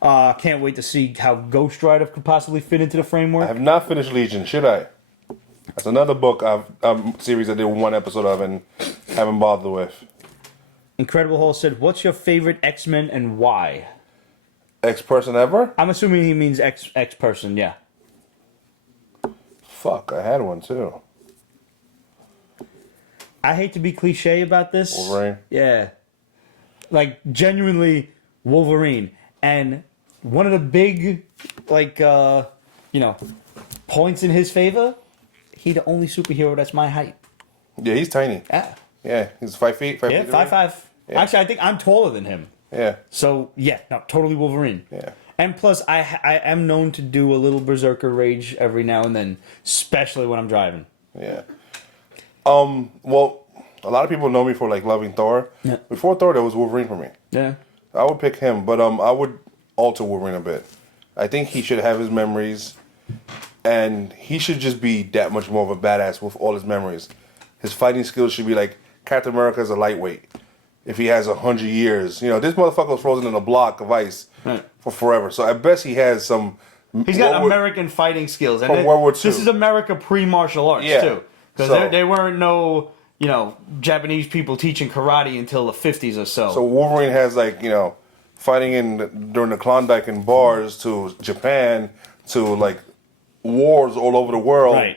Can't wait to see how Ghost Rider could possibly fit into the I framework. have not finished Legion. Should I? That's another book series I did one episode of and haven't bothered with. Incredible Hulk said, "What's your favorite X-Men and why?" X person ever? I'm assuming he means X person. Yeah. Fuck, I had one too. I hate to be cliche about this. Wolverine? Yeah. Like, genuinely, Wolverine. And one of the big, points in his favor, he the only superhero that's my height. Yeah, he's tiny. Yeah. Yeah, he's 5 feet. 5 Yeah, feet 5'5". Yeah. Actually, I think I'm taller than him. Yeah, So, yeah, no, totally Wolverine. yeah. And plus, I am known to do a little berserker rage every now and then, especially when I'm driving. Yeah. Well, a lot of people know me for like loving Thor. Yeah. Before Thor, there was Wolverine for me. Yeah. I would pick him, but I would alter Wolverine a bit. I think he should have his memories, and he should just be that much more of a badass with all his memories. His fighting skills should be like Captain America's a lightweight. If he has 100 years, this motherfucker was frozen in a block of ice Right. for forever. So I bet he has some. He's got World War- American fighting skills. And From World War II. This is America pre-martial arts, Yeah. too. Because So- they weren't no, Japanese people teaching karate until the 50s or so. So Wolverine has fighting during the Klondike in bars to Japan to like wars all over the world. Right.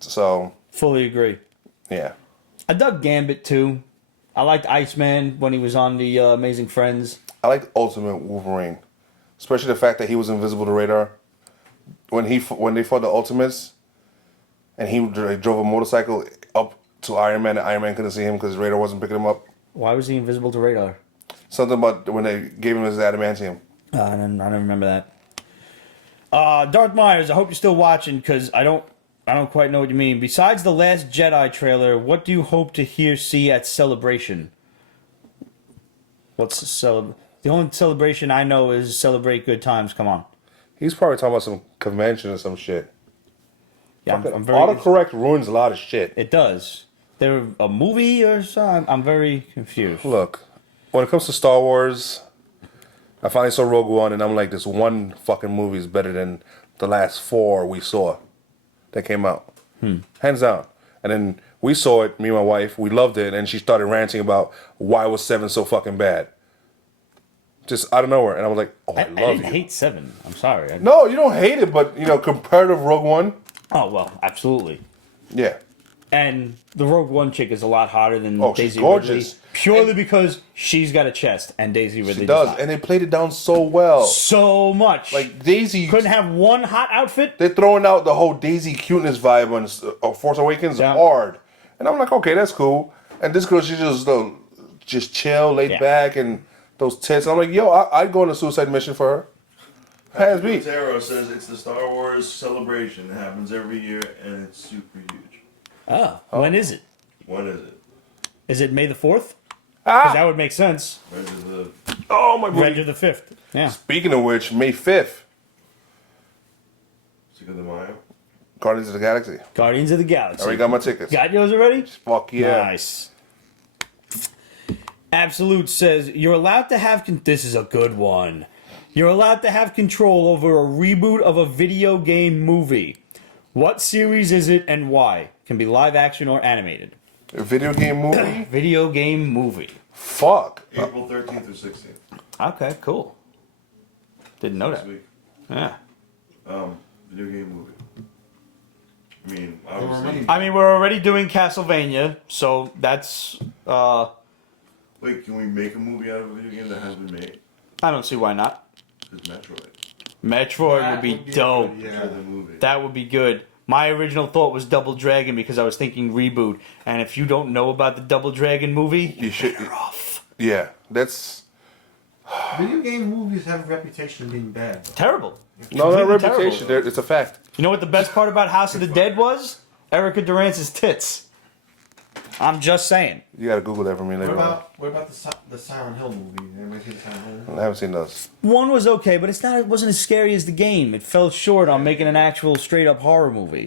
So Fully agree. yeah, I dug Gambit, too. I liked Iceman when he was on the Amazing Friends. I liked Ultimate Wolverine, especially the fact that he was invisible to radar. When they fought the Ultimates, and he drove a motorcycle up to Iron Man, and Iron Man couldn't see him because radar wasn't picking him up. Why was he invisible to radar? Something about when they gave him his adamantium. I don't remember that. Darth Myers, I hope you're still watching because I don't quite know what you mean. Besides the Last Jedi trailer, what do you hope to see at Celebration? What's the only celebration I know is Celebrate Good Times. Come on. He's probably talking about some convention or some shit. Yeah, I'm very. Autocorrect ruins a lot of shit. It does. There a movie or something? I'm very confused. Look, when it comes to Star Wars, I finally saw Rogue One, and I'm like, this one fucking movie is better than the last 4 we saw that came out. Hands down. And then we saw it, me and my wife, we loved it, and she started ranting about why was 7 so fucking bad. Just out of nowhere. And I was like, oh, I I love didn't you. hate 7. I'm sorry. No, you don't hate it, but, compared to Rogue One, Oh, well, absolutely. yeah. And the Rogue One chick is a lot hotter than Oh, she's Daisy gorgeous. Ridley. Purely because she's got a chest and Daisy Ridley She does, not. and they played it down so well. So much. Like, Daisy... Couldn't have one hot outfit? They're throwing out the whole Daisy cuteness vibe on Force Awakens Yeah. hard. And I'm like, okay, that's cool. And this girl, she just chill, laid Yeah. back, and those tits. I'm like, yo, I'd go on a suicide mission for her. Hands beat. Tarot says it's the Star Wars celebration. It happens every year, and it's super huge. Oh, when is it? When is it? Is it May the 4th? Because that Ah! would make sense. When is the... Oh, my boy. Reg of the 5th. Yeah. Speaking of which, May 5th, Cinco de Mayo? Guardians of the Galaxy. Guardians of the I Galaxy. already got my tickets. Got yours already? Fuck yeah. Nice. Absolute says, you're allowed to have... This is a good one. You're allowed to have control over a reboot of a video game movie. What series is it and why? Can be live action or animated. A video game movie? Video game movie. Fuck. April 13th or 16th. Okay, cool. Didn't know This that. week. Yeah. Video game movie. I mean, There were obviously... many- I mean, we're already doing Castlevania, so that's... Wait, can we make a movie out of a video game that has been made? I don't see why not. It's Metroid. Metroid That would be would be dope. good, For the movie. That would be good. My original thought was Double Dragon because I was thinking reboot. And if you don't know about the Double Dragon movie, You should. you're off. Yeah, that's Video game movies have a reputation of being bad. Terrible. no, not Completely reputation. terrible. It's a fact. You know what the best part about House of the Dead was? Erica Durance's tits. I'm just saying. You gotta Google that for me What later on. about the Silent Hill movie? Anybody see the Silent Hill? I haven't seen those. One was okay, but it wasn't as scary as the game. It fell short on making an actual straight up horror movie.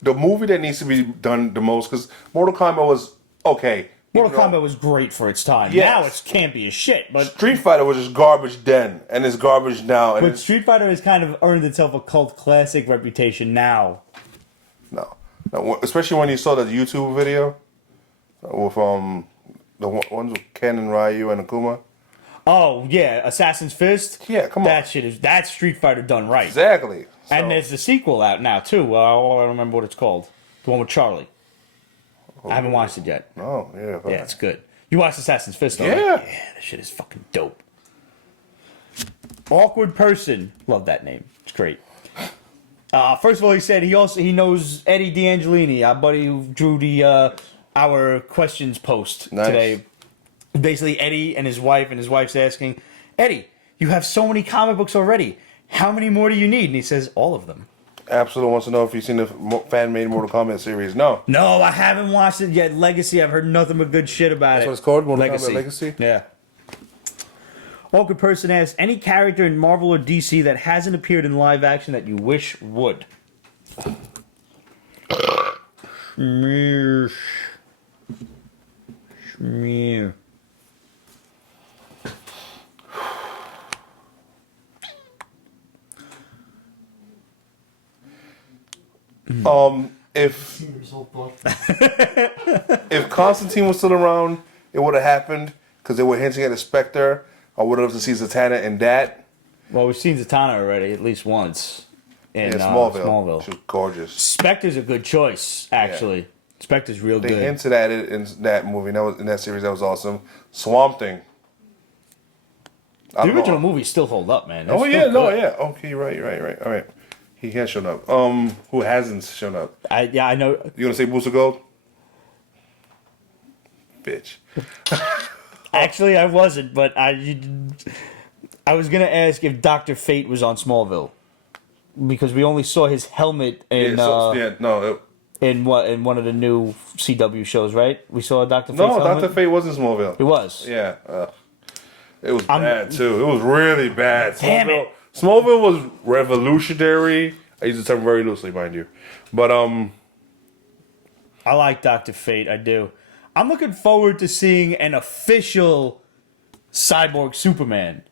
The movie that needs to be done the most, because Mortal Kombat was okay. Mortal Kombat was great for its time. Yes. Now it can't be a shit, but Street Fighter was just garbage then, and it's garbage now. And but Street Fighter has kind of earned itself a cult classic reputation now. no, especially when you saw the YouTube video with the ones with Ken and Ryu and Akuma. Oh yeah, Assassin's Fist. Yeah, come on. That's Street Fighter done right. Exactly. So, And there's the sequel out now too. I don't remember what it's called. The one with Charlie. I haven't watched it yet. oh yeah, Yeah, it's good. You watched Assassin's Fist, though? Yeah. Right? Yeah, that shit is fucking dope. Awkward Person. Love that name. It's great. First of all, he said he knows Eddie D'Angelini, our buddy who drew the our questions post Nice. today. Basically, Eddie and his wife's asking, Eddie, you have so many comic books already. How many more do you need? And he says, all of them. Absolute wants to know if you've seen the fan-made Mortal Kombat series. No. No, I haven't watched it yet. Legacy, I've heard nothing but good shit about That's it. what it's called? Mortal Kombat Legacy? Yeah. Awkward Person asks, any character in Marvel or DC that hasn't appeared in live action that you wish would? Shmear. Shmear. If Seems so blunt. if Constantine was still around, it would have happened because they were hinting at a Spectre. I would have loved to see Zatanna in that. Well, we've seen Zatanna already at least once in In Smallville. She was gorgeous. Spectre's a good choice, actually. Spectre's real They good. hinted at it in that movie. That was in that series. That was awesome. Swamp Thing. I The don't know. original movies still hold up, man. They're Oh still yeah, no, good. yeah. Okay, right. All right. He has shown up. Who hasn't shown up? I know. You gonna say Booster Gold? Bitch. Actually, I wasn't, but I was gonna ask if Dr. Fate was on Smallville because we only saw his helmet in in one of the new CW shows, right? We saw Dr. Fate's no, helmet. Dr. Fate was in Smallville. It was. Yeah. It was bad too. It was really bad. Damn Smallville, it. Smallville was revolutionary. I use the term very loosely, mind you. But I like Dr. Fate. I do. I'm looking forward to seeing an official Cyborg Superman.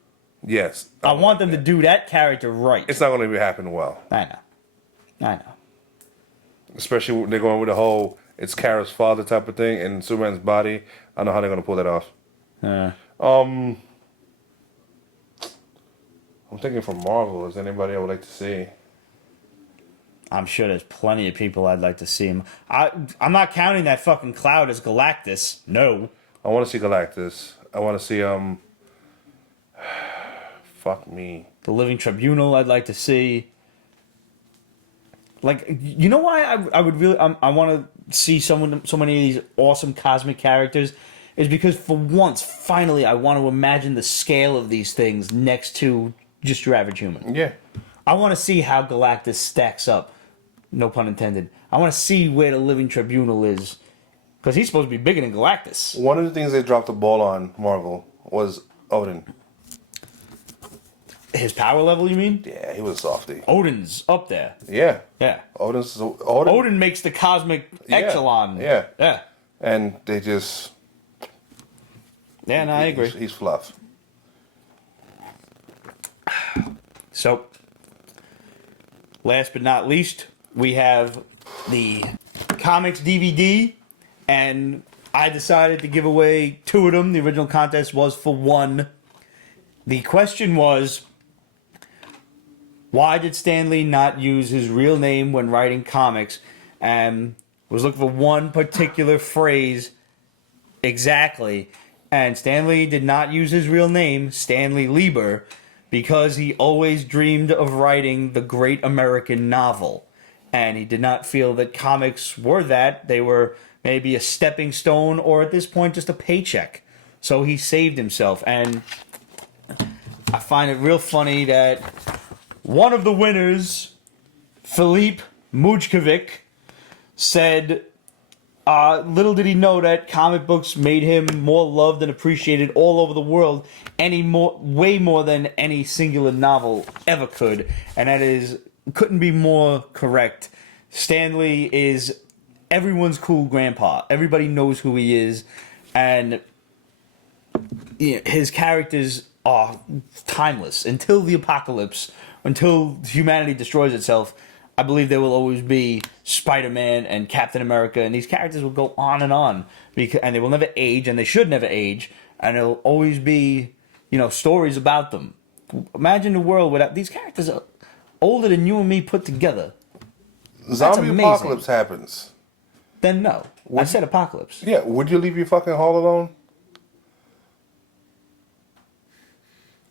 yes. I want them to do that character right. It's not gonna be happening well. I know. Especially when they're going with the whole it's Kara's father type of thing in Superman's body. I don't know how they're gonna pull that off. I'm thinking from Marvel, is anybody I would like to see? I'm sure there's plenty of people I'd like to see him. I'm not counting that fucking Cloud as Galactus. No. I want to see Galactus. I want to see fuck me. The Living Tribunal I'd like to see. Like, you know why I would really I want to see so many of these awesome cosmic characters is because for once, finally, I want to imagine the scale of these things next to just your average human. Yeah. I want to see how Galactus stacks up. No pun intended. I want to see where the Living Tribunal is. Because he's supposed to be bigger than Galactus. One of the things they dropped the ball on, Marvel, was Odin. His power level, you mean? Yeah, he was a softy. Odin's up there. Yeah. Yeah. Odin, Makes the cosmic echelon. Yeah. Yeah. And they just... Yeah, no, I agree. He's fluff. So, last but not least, we have the comics DVD, and I decided to give away 2 of them. The original contest was for 1. The question was, why did Stan Lee not use his real name when writing comics? And was looking for one particular phrase exactly. And Stan Lee did not use his real name, Stanley Lieber, because he always dreamed of writing the great American novel. And he did not feel that comics were that. They were maybe a stepping stone or at this point just a paycheck. So he saved himself. And I find it real funny that one of the winners, Philippe Mujkovic, said, little did he know that comic books made him more loved and appreciated all over the world, way more than any singular novel ever could. And that couldn't be more correct. Stanley is everyone's cool grandpa. Everybody knows who he is. And his characters are timeless. Until the apocalypse, until humanity destroys itself, I believe there will always be Spider-Man and Captain America, and these characters will go on, and they will never age, and they should never age, and there'll always be, stories about them. Imagine a world without these characters are older than you and me put together. Zombie apocalypse happens. Then no. I said apocalypse. Yeah, would you leave your fucking hall alone?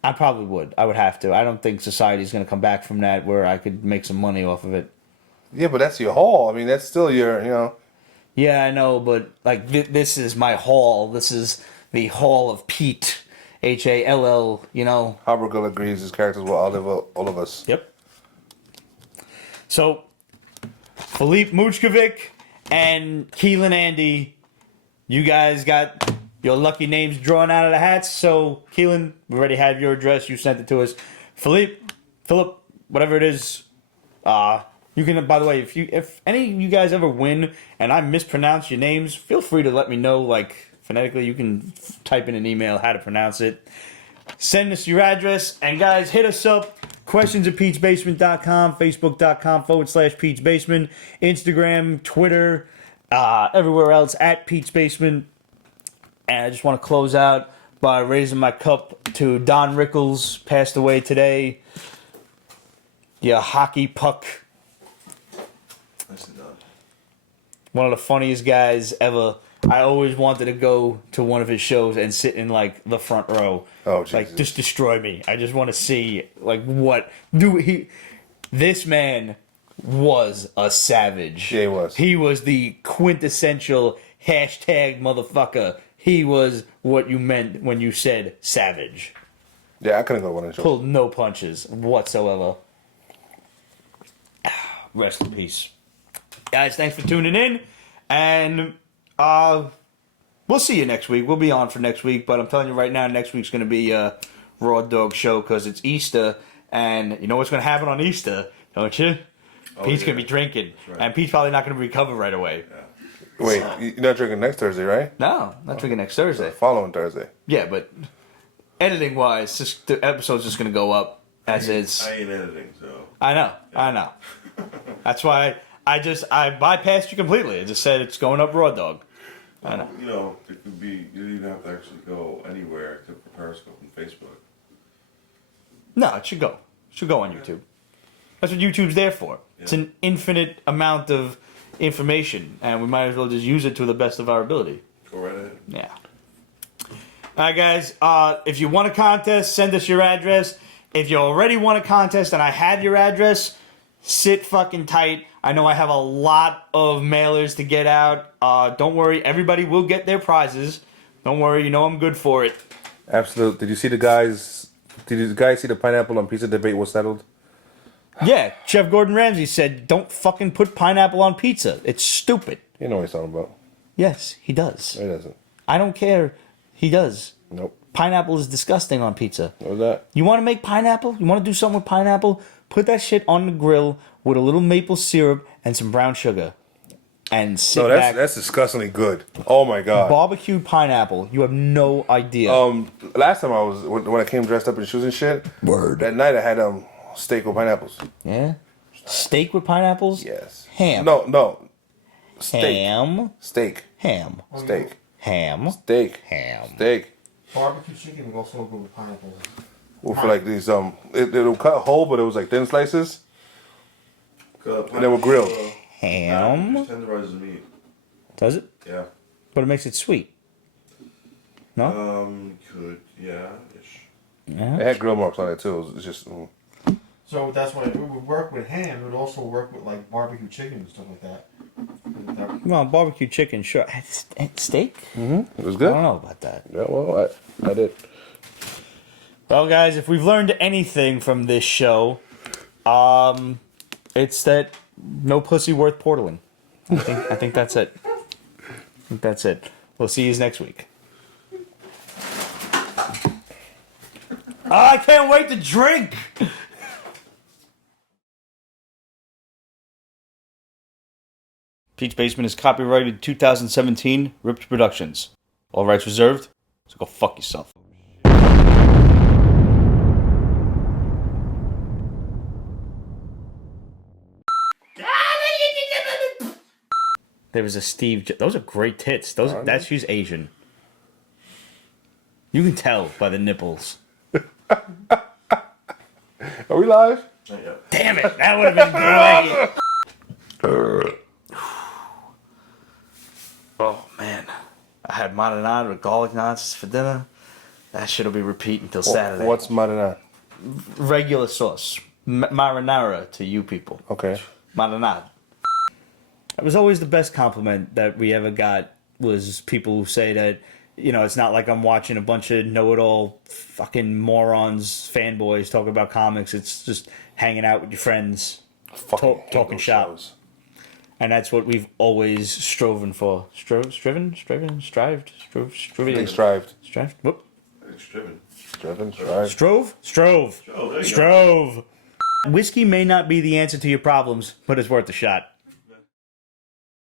I probably would. I would have to. I don't think society's going to come back from that where I could make some money off of it. Yeah, but that's your hall. I mean, that's still your. Yeah, I know, but like this is my hall. This is the Hall of Pete. Hall, Habergill agrees his characters will outlive all of us. Yep. So, Philippe Mujkovic and Keelan Andy, you guys got your lucky names drawn out of the hats. So, Keelan, we already have your address. You sent it to us. Philip, whatever it is, you can. By the way, if any of you guys ever win and I mispronounce your names, feel free to let me know. Like phonetically, you can type in an email how to pronounce it. Send us your address, and guys, hit us up. Questions@Pete'sBasement.com, Facebook.com/Pete'sBasement, Instagram, Twitter, everywhere else at Pete's Basement. And I just want to close out by raising my cup to Don Rickles, passed away today. Yeah, hockey puck. One of the funniest guys ever. I always wanted to go to one of his shows and sit in like the front row. Oh, Jesus. Like, just destroy me. I just want to see like what this man was a savage. Yeah, he was. He was the quintessential hashtag motherfucker. He was what you meant when you said savage. Yeah, I couldn't go to one of the shows. Pulled no punches whatsoever. Rest in peace. Guys, thanks for tuning in. And we'll see you next week. We'll be on for next week. But I'm telling you right now, next week's going to be a Raw Dog show because it's Easter. And you know what's going to happen on Easter, don't you? Pete's going to be drinking. Right. And Pete's probably not going to recover right away. Yeah. Wait, you're not drinking next Thursday, right? No, not drinking next Thursday. Following Thursday. Yeah, but editing-wise, the episode's just going to go up as is. I ain't editing, so... I know. That's why I bypassed you completely. I just said it's going up Raw Dog. I know. It could be... You don't even have to actually go anywhere except for Periscope and Facebook. No, it should go. It should go on YouTube. That's what YouTube's there for. Yeah. It's an infinite amount of information, and we might as well just use it to the best of our ability. Go right ahead. Yeah. Alright, guys. If you want a contest, send us your address. If you already want a contest and I have your address, sit fucking tight. I know I have a lot of mailers to get out. Don't worry. Everybody will get their prizes. Don't worry. You know I'm good for it. Absolutely. Did you guys see the pineapple on pizza debate was settled? Yeah, Chef Gordon Ramsay said, don't fucking put pineapple on pizza. It's stupid. You know what he's talking about. Yes, he does. He doesn't. I don't care. He does. Nope. Pineapple is disgusting on pizza. What was that? You want to make pineapple? You want to do something with pineapple? Put that shit on the grill with a little maple syrup and some brown sugar. And sit back. That's disgustingly good. Oh my god. Barbecued pineapple. You have no idea. Last time when I came dressed up in shoes and shit. Word. That night I had steak with pineapples. Yeah? Steak with pineapples? Yes. Ham. No. Steak. Ham. Steak. Ham. Steak. Ham. Steak. Ham. Steak. Barbecue chicken will also go with pineapples. Well, for like these it'll cut whole, but it was like thin slices. And they were grilled. Ham. Just tenderizes meat. Does it? Yeah. But it makes it sweet. No? Could, yeah, ish. Yeah. It had grill marks on it too. It was just. So that's why it would work with ham. It would also work with like barbecue chicken and stuff like that. Well, barbecue chicken, sure. Steak? It was I good. don't know about that. Yeah, well, I did. Well, guys, if we've learned anything from this show, it's that no pussy worth portaling. I think that's it. I think that's it. We'll see you next week. I can't wait to drink! Pete's Basement is copyrighted 2017, Ripped Productions. All rights reserved, so go fuck yourself. There was a Steve. Those are great tits. That's she's Asian. You can tell by the nipples. Are we live? Not yet. Damn it! That would have been great. Oh man, I had marinade with garlic knots for dinner. That shit'll be repeating until Saturday. What's marinade? Regular sauce? Marinara to you people. Okay. Marinade. It was always the best compliment that we ever got was people who say that, you know, it's not like I'm watching a bunch of know-it-all fucking morons, fanboys talk about comics. It's just hanging out with your friends, talking shop. And that's what we've always striven for. Strived? Whoop. Strove. Oh, there you go. Strove. Whiskey may not be the answer to your problems, but it's worth a shot.